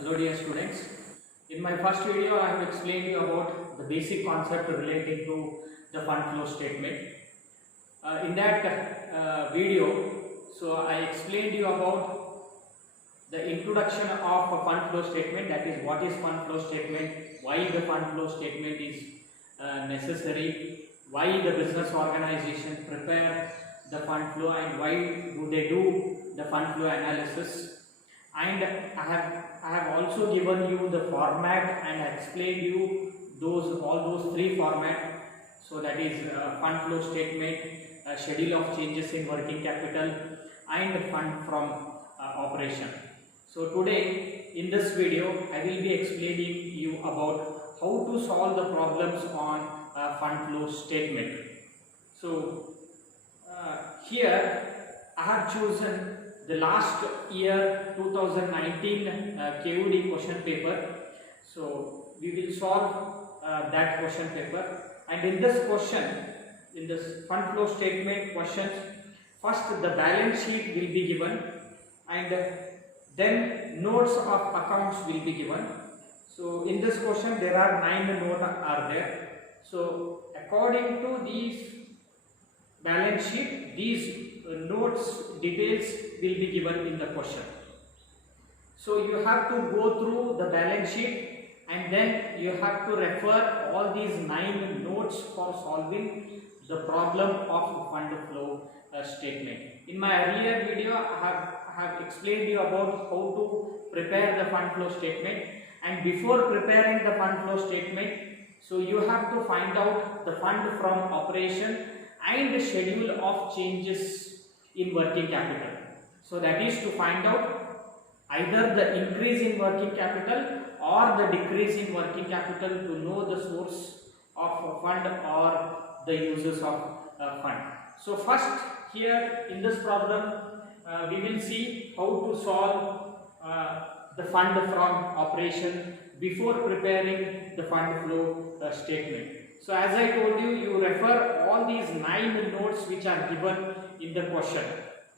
Hello dear students. In my first video I have explained you about the basic concept relating to the fund flow statement. In that video, so I explained you about the introduction of a fund flow statement, that is what is fund flow statement, why the fund flow statement is necessary, why the business organization prepare the fund flow and why do they do the fund flow analysis. And I have also given you the format and explained you all those three formats. So that is fund flow statement, schedule of changes in working capital, and fund from operation. So today in this video I will be explaining you about how to solve the problems on fund flow statement. So here I have chosen the last year 2019 KUD question paper. So we will solve that question paper, and in this question, in this fund flow statement questions, first the balance sheet will be given and then notes of accounts will be given. So in this question there are 9 notes are there. So according to these balance sheet, these notes details will be given in the question. So you have to go through the balance sheet and then you have to refer all these 9 notes for solving the problem of fund flow statement. In my earlier video I have explained you about how to prepare the fund flow statement, and before preparing the fund flow statement, so you have to find out the fund from operation and the schedule of changes in working capital. So that is to find out either the increase in working capital or the decrease in working capital to know the source of fund or the uses of fund. So first here in this problem we will see how to solve the fund from operation before preparing the fund flow statement. So as I told you, you refer all these 9 notes which are given in the question.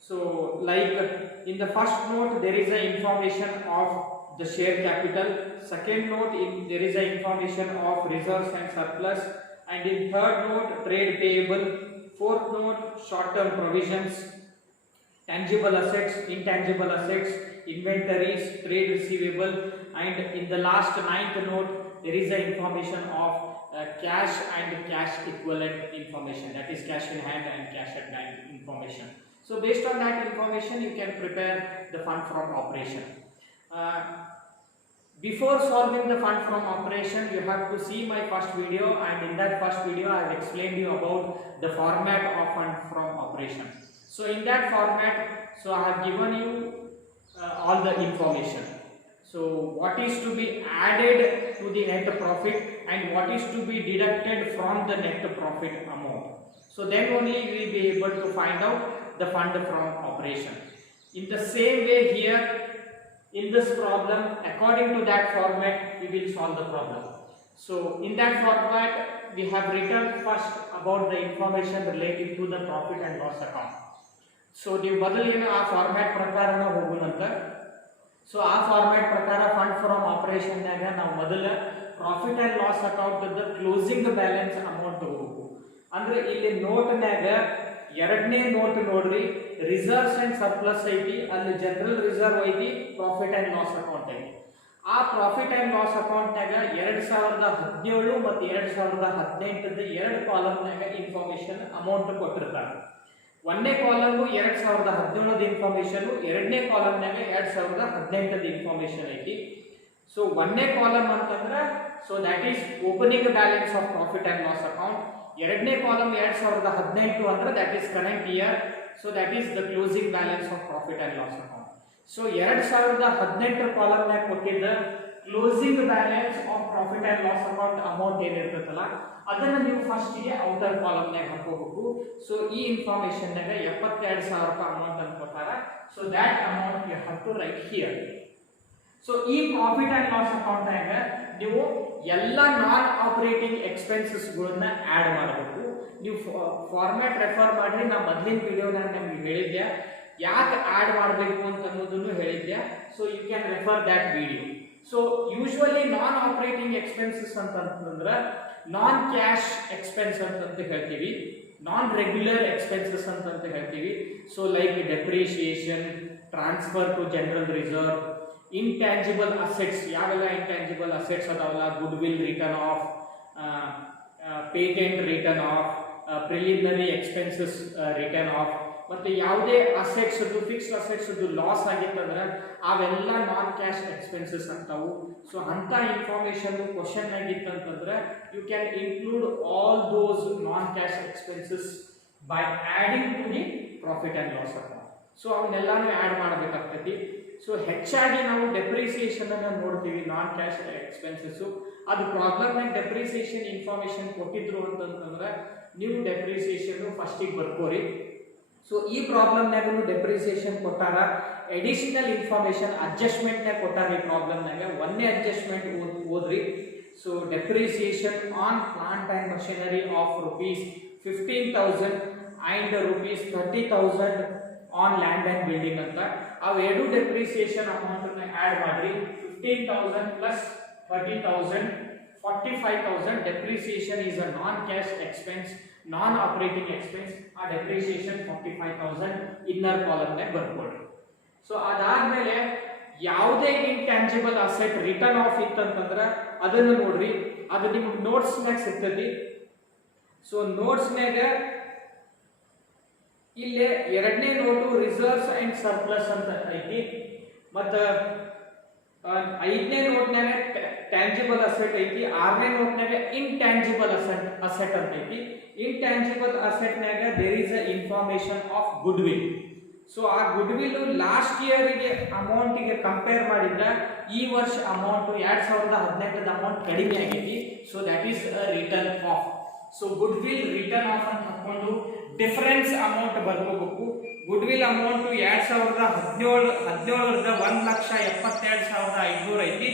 So like in the first note there is a information of the share capital, second note there is a information of reserves and surplus, and in third note trade payable, fourth note short term provisions, tangible assets, intangible assets, inventories, trade receivable, and in the last 9th note there is a information of cash and cash equivalent information, that is cash in hand and cash at bank information. So based on that information you can prepare the fund from operation. Before solving the fund from operation you have to see my first video, and in that first video I have explained you about the format of fund from operation. So in that format, so I have given you all the information. So what is to be added to the net profit and what is to be deducted from the net profit amount. So then only we will be able to find out the fund from operation. In the same way here in this problem, according to that format we will solve the problem. So in that format we have written first about the information relating to the profit and loss account. So ನೀವು ಮೊದಲು ಏನು ಆ format ಪ್ರಕಾರನ ಹೋಗೋಣಂತ. So ಆ format ಪ್ರಕಾರ fund from operation ನಾಗ ನಾವು ಮೊದಲ profit and loss account the closing balance amount ತಗೋಬೇಕು. ಅಂದ್ರೆ ಇಲ್ಲಿ ನೋಟ್ನ್ಯಾಗ ಎರಡನೇ ನೋಟ್ ನೋಡ್ರಿ, ರಿಸರ್ವ್ಸ್ ಅಂಡ್ ಸರ್ಪ್ಲಸ್ ಐತಿ, ಅಲ್ಲಿ ಜನರಲ್ ರಿಸರ್ವ್ ಐತಿ, ಪ್ರಾಫಿಟ್ ಅಂಡ್ ಲಾಸ್ ಅಕೌಂಟ್ ಐತಿ. ಆ ಪ್ರಾಫಿಟ್ ಅಂಡ್ ಲಾಸ್ ಅಕೌಂಟ್ ನಾಗ 2017 ಮತ್ತು 2018 ಎರಡು ಕಾಲಮ್ನಾಗ ಇನ್ಫಾರ್ಮೇಶನ್ ಅಮೌಂಟ್ ಕೊಟ್ಟಿರ್ತಾರೆ. ಒಂದನೇ ಕಾಲಮ್ 2017 ಇನ್ಫಾರ್ಮೇಶನ್, ಎರಡನೇ ಕಾಲಮ್ನಾಗ 2018 ಇನ್ಫಾರ್ಮೇಶನ್ ಐತಿ. ಸೊ ಒಂದನೇ ಕಾಲಮ್ ಅಂತಂದ್ರೆ so that is opening balance of profit and loss account. ಎರಡನೇ ಕಾಲಮ್ 2018 ಅಂದ್ರೆ that is current year. So that is the closing balance of profit and loss account. So 2018 ಕಾಲಮ್ನಾಗ ಕೊಟ್ಟಿದ್ದ closing balance of profit and loss account amount ಏನಿರ್ತದಲ್ಲ ಅದನ್ನ ನೀವು first ಗೆ outer ಕಾಲಮ್ನಾಗ ಹಾಕೋಬೇಕು. So ಈ ಇನ್ಫಾರ್ಮೇಶನ್ ನಾಗ 72,000 ರೂಪಾಯಿ ಅಮೌಂಟ್ ಅಂತ ಕೊಟ್ಟಾರ. So that amount you have to write here. So ಈ ಪ್ರಾಫಿಟ್ ಅಂಡ್ ಲಾಸ್ ಅಕೌಂಟ್ ನಾಗ ನೀವು ಎಲ್ಲ ನಾನ್ ಆಪರೇಟಿಂಗ್ ಎಕ್ಸ್ಪೆನ್ಸಸ್ ಗಳನ್ನ ಆಡ್ ಮಾಡಬೇಕು. ನೀವು ಫಾರ್ಮ್ಯಾಟ್ ರೆಫರ್ ಮಾಡ್ರಿ, ನಾ ಮೊದಲಿನ ವಿಡಿಯೋನಾಗ ನಿಮಗೆ ಹೇಳಿದ್ದೆ ಯಾಕೆ ಆಡ್ ಮಾಡಬೇಕು ಅಂತ ಅನ್ನೋದನ್ನು ಹೇಳಿದ್ದೆ. So you can refer that video. So usually non operating expenses ಅಂತಂದ್ರೆ ನಾನ್ ಕ್ಯಾಶ್ ಎಕ್ಸ್ಪೆನ್ಸ್ ಅಂತ ಹೇಳ್ತೀವಿ, ನಾನ್ ರೆಗ್ಯುಲರ್ ಎಕ್ಸ್ಪೆನ್ಸಸ್ ಅಂತ ಹೇಳ್ತೀವಿ. So like depreciation, transfer to general reserve, intangible assets, ಯಾವೆಲ್ಲ ಇಂಟ್ಯಾಂಜಿಬಲ್ ಅಸೆಟ್ಸ್ ಅದಾವಲ್ಲ, goodwill written off, patent written off, preliminary expenses written off, ಮತ್ತೆ ಯಾವುದೇ assets fixed assets loss ಆಗಿತ್ತಂದ್ರೆ ಅವೆಲ್ಲ ನಾನ್ ಕ್ಯಾಶ್ ಎಕ್ಸ್ಪೆನ್ಸಸ್ ಆಗ್ತಾವು. So ಅಂತ ಇನ್ಫಾರ್ಮೇಶನ್ ಕ್ವಶನ್ ಆಗಿತ್ತಂತಂದ್ರೆ you can include all those non cash expenses by adding to the profit and loss account. So ಅವನ್ನೆಲ್ಲಾನು add ಮಾಡಬೇಕಾಗ್ತೈತಿ. So ಹೆಚ್ಚಾಗಿ ನಾವು ಡೆಪ್ರಿಸಿಯೇಷನ್ ಅನ್ನ ನೋಡ್ತೀವಿ, ನಾನ್ ಕ್ಯಾಶ್ ಎಕ್ಸ್ಪೆನ್ಸಸ್. ಅದು ಪ್ರಾಬ್ಲಮ್ ನಾಗ ಡೆಪ್ರಿಸಿಯೇಷನ್ ಇನ್ಫಾರ್ಮೇಶನ್ ಕೊಟ್ಟಿದ್ರು ಅಂತಂದ್ರೆ ನೀವು ಡೆಪ್ರಿಸಿಯೇಷನ್ ಫಸ್ಟಿಗೆ ಬರ್ಕೋರಿ. ಸೊ ಈ ಪ್ರಾಬ್ಲಮ್ ನಾಗ ಡೆಪ್ರಿಸಿಯೇಷನ್ ಕೊಟ್ಟಾರ, ಅಡಿಷನಲ್ ಇನ್ಫಾರ್ಮೇಶನ್ ಅಡ್ಜಸ್ಟ್ಮೆಂಟ್ ನಾಗ ಕೊಟ್ಟಾರ. ಈ ಪ್ರಾಬ್ಲಮ್ ನಾಗ ಒಂದೇ ಅಡ್ಜಸ್ಟ್ಮೆಂಟ್ ಓದ್ರಿ. So depreciation on plant and machinery of ₹15,000 and ₹30,000 on land and building ಅಂತ. ಅವೆರಡು ಡೆಪ್ರಿಸಿಯೇಷನ್ ಅಮೌಂಟ್ ಆಡ್ ಮಾಡ್ರಿ. 15,000 plus 30,000 45,000 depreciation is a non-cash expense, non-operating expense. ಆ depreciation 45,000 ಇನ್ನರ್ ಕಾಲಮ್ ನೇ ಬರ್ಕೊಳ್ಳಿ. ಸೊ ಅದಾದ್ಮೇಲೆ ಯಾವುದೇ ಇಂಟ್ಯಾಂಜಿಬಲ್ ಅಸೆಟ್ ರಿಟರ್ನ್ ಆಫ್ ಇತ್ತಂತಂದ್ರೆ ಅದನ್ನು ನೋಡ್ರಿ, ಅದು ನಿಮ್ಗೆ ನೋಟ್ಸ್ ನಾಗ ಸಿಗ್ತೈತಿ. ಸೊ ನೋಟ್ಸ್ ನಾಗ ಇಲ್ಲಿ ಎರಡನೇ ನೋಟು ರಿಸರ್ವ್ಸ್ ಅಂಡ್ ಸರ್ಪ್ಲಸ್ ಅಂತ ಐತಿ, ಮತ್ತ 5ನೇ ನೋಟ್ನಾಗ ಟ್ಯಾಂಜಿಬಲ್ ಅಸೆಟ್ ಐತಿ, 6ನೇ ನೋಟ್ನಾಗ ಇಂಟ್ಯಾಂಜಿಬಲ್ ಅಸೆಟ್ ಅಂತ ಐತಿ. ಇಂಟ್ಯಾಂಜಿಬಲ್ ಅಸೆಟ್ ನಾಗ there is a information of goodwill. So ಆ ಗುಡ್ ವಿಲ್ ಲಾಸ್ಟ್ ಇಯರ್ ಗೆ ಅಮೌಂಟ್ ಗೆ ಕಂಪೇರ್ ಮಾಡಿದ್ರೆ ಈ ವರ್ಷ ಅಮೌಂಟ್ 2018 ಅಮೌಂಟ್ ಕಡಿಮೆ ಆಗೈತಿ. So that is written off. So goodwill written off ಅಂತ ಹಾಕೊಂಡು ಡಿಫರೆನ್ಸ್ ಅಮೌಂಟ್ ಬರ್ಕೋಬೇಕು. ಗುಡ್ ವಿಲ್ ಅಮೌಂಟ್ 2017 1,72,500 ಐತಿ.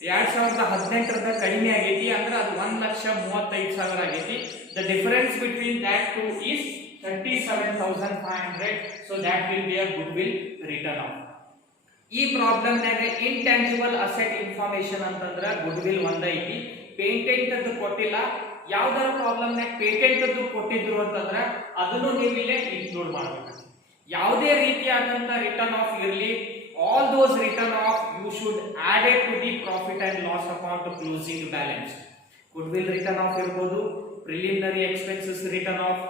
2018 ಕಡಿಮೆ ಆಗೈತಿ, ಅಂದ್ರೆ ಅದು 1,35,000 ಆಗೈತಿ. The difference between that to is 37,500. So that will be a good will written of. ಈ ಪ್ರಾಬ್ಲಮ್ ನಾಗ ಇಂಟ್ಯಾಂಜಿಬಲ್ ಅಸೆಟ್ ಇನ್ಫಾರ್ಮೇಶನ್ ಅಂತಂದ್ರೆ ಗುಡ್ ವಿಲ್ ಒಂದ ಐತಿ, ಪೇಟೆಂಟ್ ಅದು ಕೊಟ್ಟಿಲ್ಲ. ಯಾವ್ದಾರ ಪ್ರಾಬ್ಲಮ್ ನಾಗ ಪೇಟೆಂಟ್ ಅದು ಕೊಟ್ಟಿದ್ರು ಅಂತಂದ್ರೆ ಅದನ್ನು ನೀವು ಇಲ್ಲೇ ಇನ್ಕ್ಲೂಡ್ ಮಾಡಬೇಕು. ಯಾವುದೇ ರೀತಿಯಾದಂತ ರಿಟರ್ನ್ ಆಫ್ ಇರಲಿ, all those return off you should add it to the profit and loss account closing balance. Goodwill return off ಇರಬಹುದು, preliminary expenses return off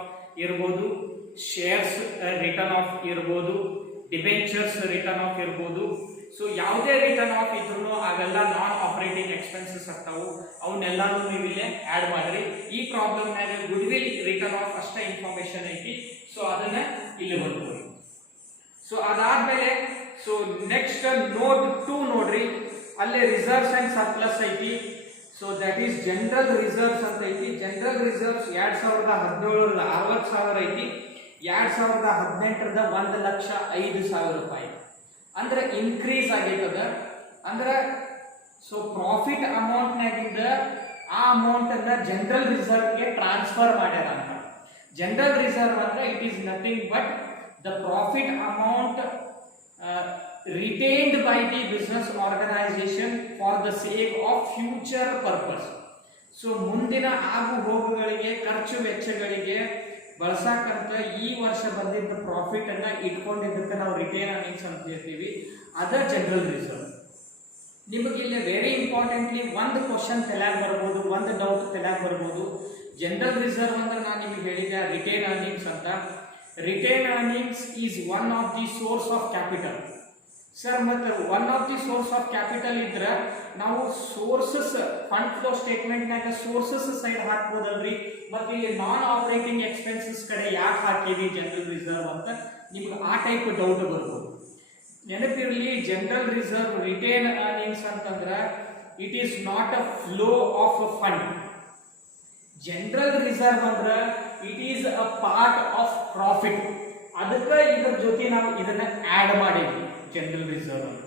ಇರಬಹುದು, shares return off ಇರಬಹುದು, debentures return off ಇರಬಹುದು. So ಯಾವುದೇ return of ಇದ್ರೂ ಅವೆಲ್ಲ ನಾನ್ operating expenses ಆಗ್ತಾವು, ಅವನ್ನೆಲ್ಲಾನು ನೀವು ಇಲ್ಲೇ add ಮಾಡ್ರಿ. ಈ ಪ್ರಾಬ್ಲಮ್ ನಾಗ ಗುಡ್ವಿಲ್ ರಿಟರ್ನ್ ಆಫ್ ಅಷ್ಟೇ ಇನ್ಫಾರ್ಮೇಶನ್ ಐತಿ. ಸೊ ಅದನ್ನ ಇಲ್ಲಿ ಬರ್ತೀವಿ. ಸೊ ಅದಾದ್ಮೇಲೆ ಸೊ ನೆಕ್ಸ್ಟ್ ನೋಟ್ 2 ನೋಡ್ರಿ, ಅಲ್ಲಿ ರಿಸರ್ವ್ಸ್ ಅಂಡ್ ಸರ್ಪ್ಲಸ್ ಐತಿ. So that is general reserves ಅಂತ ಐತಿ. ಜನರಲ್ ರಿಸರ್ವ್ಸ್ 2017 60,000 ಐತಿ, 2018 1,05,000 ರೂಪಾಯಿ. ಅಂದ್ರೆ ಇನ್ಕ್ರೀಸ್ ಆಗೈತದ. ಅಂದ್ರೆ ಸೊ ಪ್ರಾಫಿಟ್ ಅಮೌಂಟ್ ನಾಗಿಂದ ಆ ಅಮೌಂಟ್ ಅನ್ನ ಜನರಲ್ ರಿಸರ್ವ್ ಗೆ ಟ್ರಾನ್ಸ್ಫರ್ ಮಾಡ್ಯಾರ ಅಂತ. ಜನರಲ್ ರಿಸರ್ವ್ ಅಂದ್ರೆ it is nothing but the profit amount retained by the business organization for the sake of future purpose. So ಮುಂದಿನ ಆಗು ಹೋಗುಗಳಿಗೆ, ಖರ್ಚು ವೆಚ್ಚಗಳಿಗೆ ಬಳಸಕ್ಕಂತ ಈ ವರ್ಷ ಬಂದಿದ್ದ ಪ್ರಾಫಿಟ್ ಅನ್ನ ಇಟ್ಕೊಂಡಿದ್ದಕ್ಕೆ ನಾವು ರಿಟೇನ್ ಅರ್ನಿಂಗ್ಸ್ ಅಂತ ಹೇಳ್ತೀವಿ. ಅದ ಜನರಲ್ ರಿಸರ್ವ್. ನಿಮಗೆ ಇಲ್ಲಿ ವೆರಿ ಇಂಪಾರ್ಟೆಂಟ್ಲಿ ಒಂದು ಕ್ವಶನ್ ತಲೆಯಾಗ ಬರ್ಬೋದು, ಒಂದು ಡೌಟ್ ತಲೆಯಾಗ ಬರ್ಬೋದು. ಜನರಲ್ ರಿಸರ್ವ್ ಅಂದ್ರೆ ನಾನು ನಿಮಗೆ ಹೇಳಿದ್ದೆ ರಿಟೇನ್ ಅರ್ನಿಂಗ್ಸ್ ಅಂತ. Retain earnings is one of the source of capital. Sir ಮತ್ತೆ one of the source of capital ಇದ್ರೆ ನಾವು ಸೋರ್ಸಸ್ ಫಂಡ್ ಫ್ಲೋ ಸ್ಟೇಟ್ಮೆಂಟ್ ನಾಗ ಸೋರ್ಸಸ್ ಸೈಡ್ ಹಾಕ್ಬೋದಲ್ರಿ, ಮತ್ತೆ ಇಲ್ಲಿ ನಾನ್ ಆಪರೇಟಿಂಗ್ ಎಕ್ಸ್ಪೆನ್ಸಸ್ ಕಡೆ ಯಾಕೆ ಹಾಕಿವಿ ಜನರಲ್ ರಿಸರ್ವ್ ಅಂತ ನಿಮ್ಗೆ ಆ ಟೈಪ್ ಡೌಟ್ ಬರ್ಬೋದು. ನೆನಪಿರಲಿ, ಜನರಲ್ ರಿಸರ್ವ್ ರಿಟೇನ್ ಅರ್ನಿಂಗ್ಸ್ ಅಂತಂದ್ರೆ it is not a flow of fund. General reserve ಅಂದ್ರೆ it is a part of profit. ಅದಕ್ಕೆ ಇದ್ರ ಜೊತೆ ನಾವು ಇದನ್ನ ಆಡ್ ಮಾಡಿದ್ವಿ ಜನರಲ್ ರಿಸರ್ವ್ ಅಂತ.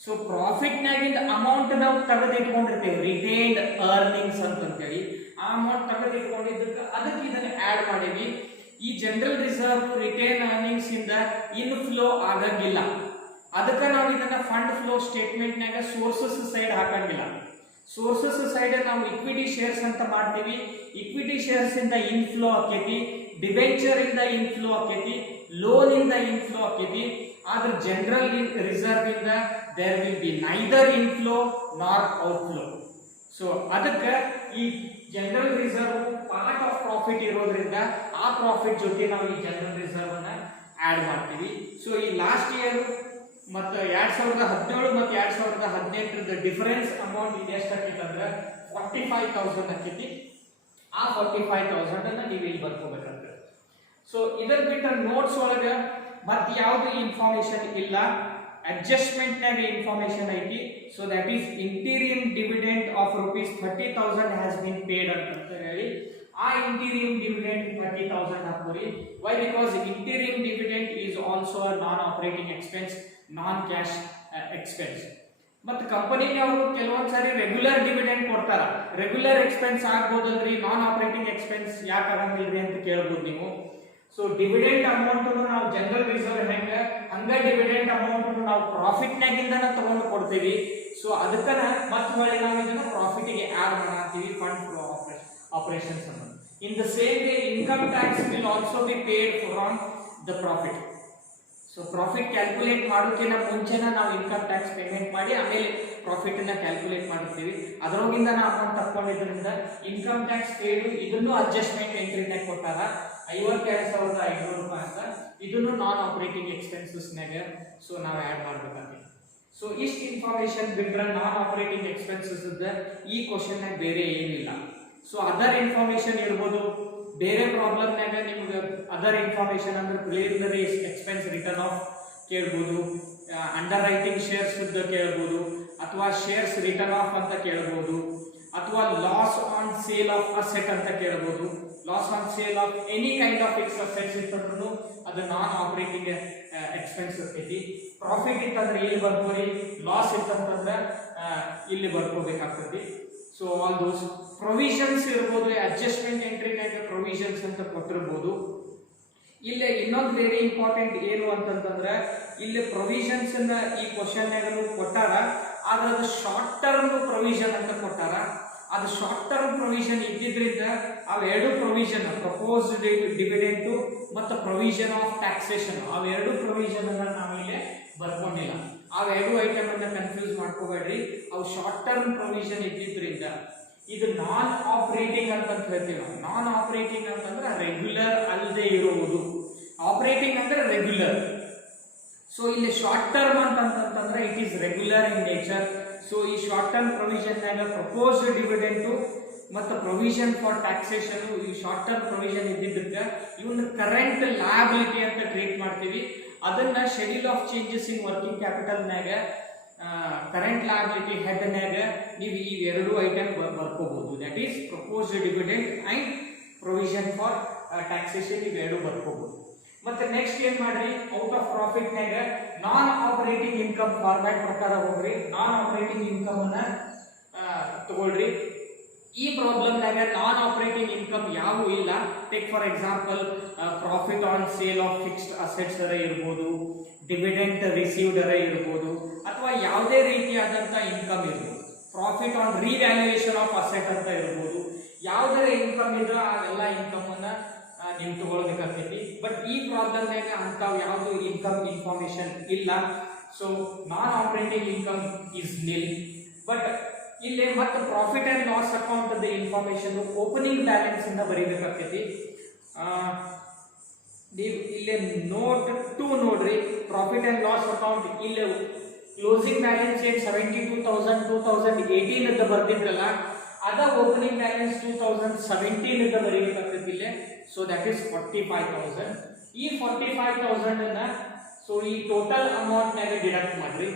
ಸೊ ಪ್ರಾಫಿಟ್ ನಾಗಿಂದ ಅಮೌಂಟ್ ನಾವು ತೆಗೆದಿಟ್ಕೊಂಡಿರ್ತೇವೆ, ರಿಟೇನ್ಡ್ ಅರ್ನಿಂಗ್ಸ್ ಅಂತೇಳಿ. ಆ ಅಮೌಂಟ್ ತೆಗೆದಿಟ್ಕೊಂಡಿದ್ದಕ್ಕೆ ಅದಕ್ಕೆ ಇದನ್ನ ಆಡ್ ಮಾಡಿದ್ವಿ. ಈ ಜನರಲ್ ರಿಸರ್ವ್ ರಿಟೇನ್ ಅರ್ನಿಂಗ್ಸ್ ಇಂದ ಇನ್ಫ್ಲೋ ಆಗಂಗಿಲ್ಲ. ಅದಕ್ಕೆ ನಾವು ಇದನ್ನ ಫಂಡ್ ಫ್ಲೋ ಸ್ಟೇಟ್ಮೆಂಟ್ ನಾಗ ಸೋರ್ಸಸ್ ಸೈಡ್ ಹಾಕಂಗಿಲ್ಲ. ಸೋರ್ಸಸ್ ಸೈಡ್ ನಾವು ಇಕ್ವಿಟಿ ಶೇರ್ಸ್ ಅಂತ ಮಾಡ್ತೀವಿ. ಇಕ್ವಿಟಿ ಶೇರ್ಸ್ ಇಂದ ಇನ್ಫ್ಲೋ ಆಕೈತಿ, ಡಿಬೆಂಚರ್ ಇಂದ ಇನ್ಫ್ಲೋ ಆಕೈತಿ, ಲೋನ್ ಇಂದ ಇನ್ಫ್ಲೋ ಆಕೈತಿ. ಆದ್ರೆ ಜನರಲ್ ರಿಸರ್ವ್ ಇಂದ there will be neither inflow nor outflow. So ಅದಕ್ಕೆ ಈ general reserve part of profit ಇರೋದ್ರಿಂದ ಆ ಪ್ರಾಫಿಟ್ ಜೊತೆ ನಾವು ಈ ಜನರಲ್ ರಿಸರ್ವ್ ಅನ್ನ ಆಡ್ ಮಾಡ್ತೀವಿ. ಸೊ ಈ ಲಾಸ್ಟ್ ಇಯರ್ ಮತ್ತು 2017 ಮತ್ತು 2018 ಡಿಫರೆನ್ಸ್ ಅಮೌಂಟ್ ಇದೆ ಎಷ್ಟು ಆಕೈತಿ ಅಂದ್ರೆ 45,000 ಆಕೈತಿ. ಆ 45,000 ಅನ್ನ ನೀವು ಇಲ್ಲಿ ಬರ್ಕೋಬೇಕಾಗ್ತದೆ. ಸೊ ಇದರ ಬಿಟ್ಟ ನೋಟ್ಸ್ ಒಳಗೆ ಮತ್ತೆ ಯಾವುದು ಇನ್ಫಾರ್ಮೇಶನ್ ಇಲ್ಲ. ಅಡ್ಜಸ್ಟ್ಮೆಂಟ್ ನಾಗ ಇನ್ಫಾರ್ಮೇಶನ್ ಐತಿ. So that is interim dividend of ₹30,000 has been paid ಅಂತ ಹೇಳಿ ಆ ಇಂಟೀರಿಯಂ ಡಿವಿಡೆಂಡ್ 30,000 ಹಾಕೋರಿ. Why? Because interim dividend is also a non operating expense, non cash expense. ಮತ್ತು ಕಂಪನಿಯವರು ಕೆಲವೊಂದ್ಸರಿ ರೆಗ್ಯುಲರ್ ಡಿವಿಡೆಂಡ್ ಕೊಡ್ತಾರ. ರೆಗ್ಯುಲರ್ ಎಕ್ಸ್ಪೆನ್ಸ್ ಆಗ್ಬೋದಲ್ರಿ, ನಾನ್ ಆಪರೇಟಿಂಗ್ ಎಕ್ಸ್ಪೆನ್ಸ್ ಯಾಕೆ ಆಗಂಗಿಲ್ರಿ ಅಂತ ಕೇಳ್ಬೋದು ನೀವು. ಸೊ ಡಿವಿಡೆಂಡ್ ಅಮೌಂಟ್ ನಾವು ಜನರಲ್ ರಿಸರ್ವ್ ಹಂಗ ಡಿವಿಡೆಂಡ್ ಅಮೌಂಟ್ ನಾವು ಪ್ರಾಫಿಟ್ ನಾಗಿಂದನ ತಗೊಂಡು ಕೊಡ್ತೀವಿ. ಸೊ ಅದಕ್ಕ ಮತ್ತೆ ಹೊಳ್ಳಿ ನಾವು ಇದನ್ನ ಪ್ರಾಫಿಟ್ ಗೆ ಆಡ್ ಮಾಡ್ತೀವಿ ಫಂಡ್ ಫ್ಲೋ ಆಪರೇಷನ್ಸ್ ಅನ್ನು. In the same way income tax will also be paid from the profit. So profit calculate ಮಾಡೋಕ್ಕಿಂತ ಮುಂಚೆನ ನಾವು ಇನ್ಕಮ್ ಟ್ಯಾಕ್ಸ್ ಪೇಮೆಂಟ್ ಮಾಡಿ ಆಮೇಲೆ ಪ್ರಾಫಿಟ್ ಅನ್ನ ಕ್ಯಾಲ್ಕುಲೇಟ್ ಮಾಡಿರ್ತೀವಿ. ಅದರೊಳಗಿಂದ ನಾವು ಅಮೌಂಟ್ ತಕ್ಕೊಂಡಿದ್ರಿಂದ ಇನ್ಕಮ್ ಟ್ಯಾಕ್ಸ್ ಪೇಡ್ ಇದನ್ನು ಅಡ್ಜಸ್ಟ್ಮೆಂಟ್ ಎಂಟ್ರಿನಾಗ ಕೊಟ್ಟಾರ ₹52,500 ಅಂತ. ಇದನ್ನು ನಾನ್ ಆಪರೇಟಿಂಗ್ ಎಕ್ಸ್ಪೆನ್ಸಸ್ ನಾಗ ಸೊ ನಾವು ಆಡ್ ಮಾಡಬೇಕಾಗಿದೆ. ಸೊ ಇಷ್ಟು ಇನ್ಫಾರ್ಮೇಶನ್ ಬಿಟ್ರೆ ನಾನ್ ಆಪರೇಟಿಂಗ್ ಎಕ್ಸ್ಪೆನ್ಸಸ್ ಈ ಕ್ವಶನ್ ನಾಗ ಬೇರೆ ಏನಿಲ್ಲ. ಸೊ ಅದರ್ ಇನ್ಫಾರ್ಮೇಶನ್ ಇರ್ಬೋದು. ಬೇರೆ ಪ್ರಾಬ್ಲಮ್ ನಾಗ ನಿಮ್ಗೆ ಅದರ್ ಇನ್ಫಾರ್ಮೇಶನ್ ಅಂದ್ರೆ ಪ್ರಿಲಿಮಿನರಿ ಎಕ್ಸ್ಪೆನ್ಸ್ ರಿಟರ್ನ್ ಆಫ್ ಕೇಳ್ಬೋದು, ಅಂಡರ್ ರೈಟಿಂಗ್ ಶೇರ್ಸ್ ಕೇಳ್ಬೋದು, ಅಥವಾ ಶೇರ್ಸ್ ರಿಟರ್ನ್ ಆಫ್ ಅಂತ ಕೇಳ್ಬೋದು, ಅಥವಾ loss on sale of asset ಅಂತ ಕೇಳ್ಬೋದು. Loss on sale of any kind of fix assets ಇತ್ತಂದ್ರೂ ಅದು ನಾನ್ ಆಪರೇಟಿಂಗ್ ಎಕ್ಸ್ಪೆನ್ಸ್ ಇರ್ತೈತಿ. ಪ್ರಾಫಿಟ್ ಇತ್ತಂದ್ರೆ ಇಲ್ಲಿ ಬರ್ಕೋರಿ, ಲಾಸ್ ಇತ್ತಂತಂದ್ರೆ ಇಲ್ಲಿ ಬರ್ಕೋಬೇಕಾಗ್ತೈತಿ. ಸೊ ಆಲ್ ದೋಸ್ ಪ್ರೊವಿಷನ್ಸ್ ಇರ್ಬೋದು. ಅಡ್ಜಸ್ಟ್ಮೆಂಟ್ ಎಂಟ್ರಿನಾಗ ಪ್ರೊವಿಷನ್ಸ್ ಅಂತ ಕೊಟ್ಟಿರ್ಬೋದು. ಇಲ್ಲಿ ಇನ್ನೊಂದು ವೆರಿ ಇಂಪಾರ್ಟೆಂಟ್ ಏನು ಅಂತಂತಂದ್ರೆ ಇಲ್ಲಿ ಪ್ರೊವಿಷನ್ಸ್ ಅನ್ನ ಈ ಕ್ವಶನ್ ನಾಗನು ಕೊಟ್ಟಾರ. ಆದ್ರೆ ಅದು ಶಾರ್ಟ್ ಟರ್ಮ್ ಪ್ರೊವಿಷನ್ ಅಂತ ಕೊಟ್ಟಾರ. ಅದು ಶಾರ್ಟ್ ಟರ್ಮ್ ಪ್ರೊವಿಷನ್ ಇದ್ದಿದ್ರಿಂದ ಅವೆರಡು ಪ್ರೊವಿಷನ್ ಪ್ರಪೋಸ್ಡ್ ಡಿವಿಡೆಂಡ್ ಮತ್ತು ಪ್ರೊವಿಷನ್ ಆಫ್ ಟ್ಯಾಕ್ಸೇಷನ್ ಅವೆರಡು ಪ್ರೊವಿಷನ್ ಅನ್ನ ನಾವಿಲ್ಲಿ ಬರ್ಕೊಂಡಿಲ್ಲ. ಅವೆರಡು ಐಟಮ್ ಅನ್ನ ಕನ್ಫ್ಯೂಸ್ ಮಾಡ್ಕೋಬೇಡ್ರಿ. ಅವು ಶಾರ್ಟ್ ಟರ್ಮ್ ಪ್ರೊವಿಷನ್ ಇದ್ದಿದ್ರಿಂದ ಇದು ನಾನ್ ಆಪರೇಟಿಂಗ್ ಅಂತ ಹೇಳ್ತೀವಿ ನಾವು. ನಾನ್ ಆಪರೇಟಿಂಗ್ ಅಂತಂದ್ರೆ ರೆಗ್ಯುಲರ್ ಅಲ್ಲದೆ ಇರುವುದು. ಆಪರೇಟಿಂಗ್ ಅಂದ್ರೆ ರೆಗ್ಯುಲರ್. ಸೊ ಇಲ್ಲಿ ಶಾರ್ಟ್ ಟರ್ಮ್ ಅಂತಂದ್ರೆ it is regular in nature. So ಈ ಶಾರ್ಟ್ ಟರ್ಮ್ ಪ್ರೊವಿಷನ್ ನಾಗ ಪ್ರಪೋಸ್ಡ್ ಡಿವಿಡೆಂಡ್ ಮತ್ತು ಪ್ರೊವಿಷನ್ ಫಾರ್ ಟ್ಯಾಕ್ಸೇಷನ್ ಈ ಶಾರ್ಟ್ ಟರ್ಮ್ ಪ್ರೊವಿಷನ್ ಇದ್ದಿದ್ದಕ್ಕೆ ಇವನ್ನ ಕರೆಂಟ್ ಲಯಬಿಲಿಟಿ ಅಂತ ಟ್ರೀಟ್ ಮಾಡ್ತೀವಿ. ಅದನ್ನ schedule of changes in working capital ನಾಗ ಕರೆಂಟ್ ಲಯಬಿಲಿಟಿ ಹೆಡ್ ನಾಗ ನೀವು ಈ ಎರಡು ಐಟಮ್ ಬರ್ಕೋಬಹುದು. That is proposed dividend and provision for taxation ಇವೆರಡು ಬರ್ಕೋಬಹುದು. ಮತ್ತೆ ನೆಕ್ಸ್ಟ್ ಏನ್ ಮಾಡ್ರಿ, ಔಟ್ ಆಫ್ ಪ್ರಾಫಿಟ್ ನಾಗ ನಾನ್ ಆಪರೇಟಿಂಗ್ ಇನ್ಕಮ್ ಫಾರ್ಮ್ಯಾಟ್ ಪ್ರಕಾರ ಹೋಗ್ರಿ. ನಾನ್ ಆಪರೇಟಿಂಗ್ ಇನ್ಕಮ್ ಅನ್ನ ತಗೊಳ್ರಿ. ಈ ಪ್ರಾಬ್ಲಮ್ ನಾಗ ನಾನ್ ಆಪರೇಟಿಂಗ್ ಇನ್ಕಮ್ ಯಾವು ಇಲ್ಲ. Take for example profit on sale of fixed assets ಇರ್ಬೋದು, ಡಿವಿಡೆಂಟ್ ರಿಸೀವ್ಡ್ ಇರ್ಬೋದು, ಅಥವಾ ಯಾವುದೇ ರೀತಿಯಾದಂಥ ಇನ್ಕಮ್ ಇರ್ಬೋದು. Profit on revaluation of asset ಅಂತ ಇರ್ಬೋದು. ಯಾವುದೇ ಇನ್ಕಮ್ ಇದ್ರೆ ಅವೆಲ್ಲ ಇನ್ಕಮ್ ಅನ್ನ ನೀವು ತಗೊಳ್ಬೇಕಾಗ್ತೈತಿ. ಬಟ್ ಈ ಪ್ರಾಬ್ಲಮ್ ನಾಗ ಅಂಥವು ಯಾವುದು ಇನ್ಕಮ್ ಇನ್ಫಾರ್ಮೇಶನ್ ಇಲ್ಲ. So non operating income is nil. But ಇಲ್ಲಿ ಮತ್ತೆ profit and loss account information opening balance ಇಂದ ಬರೀಬೇಕಾಗ್ತೈತಿ. ನೀವು ಇಲ್ಲಿ ನೋಟ್ 2 ನೋಡ್ರಿ. ಪ್ರಾಫಿಟ್ ಅಂಡ್ ಲಾಸ್ ಅಕೌಂಟ್ ಇಲ್ಲಿ ಕ್ಲೋಸಿಂಗ್ ಬ್ಯಾಲೆನ್ಸ್ ಏನ್ 72,000 2018 ಅಂತ ಬರ್ತಿದ್ರಲ್ಲ ಅದ ಓಪನಿಂಗ್ ಬ್ಯಾಲೆನ್ಸ್ 2017 ಅಂತ ಬರೀಬೇಕಾಗ್ತೈತಿ ಇಲ್ಲಿ. So that is 45,000. ಈ 45,000 ಅನ್ನ ಸೊ ಈ ಟೋಟಲ್ ಅಮೌಂಟ್ ನಾಗ ಡಿಡಕ್ಟ್ ಮಾಡ್ರಿ.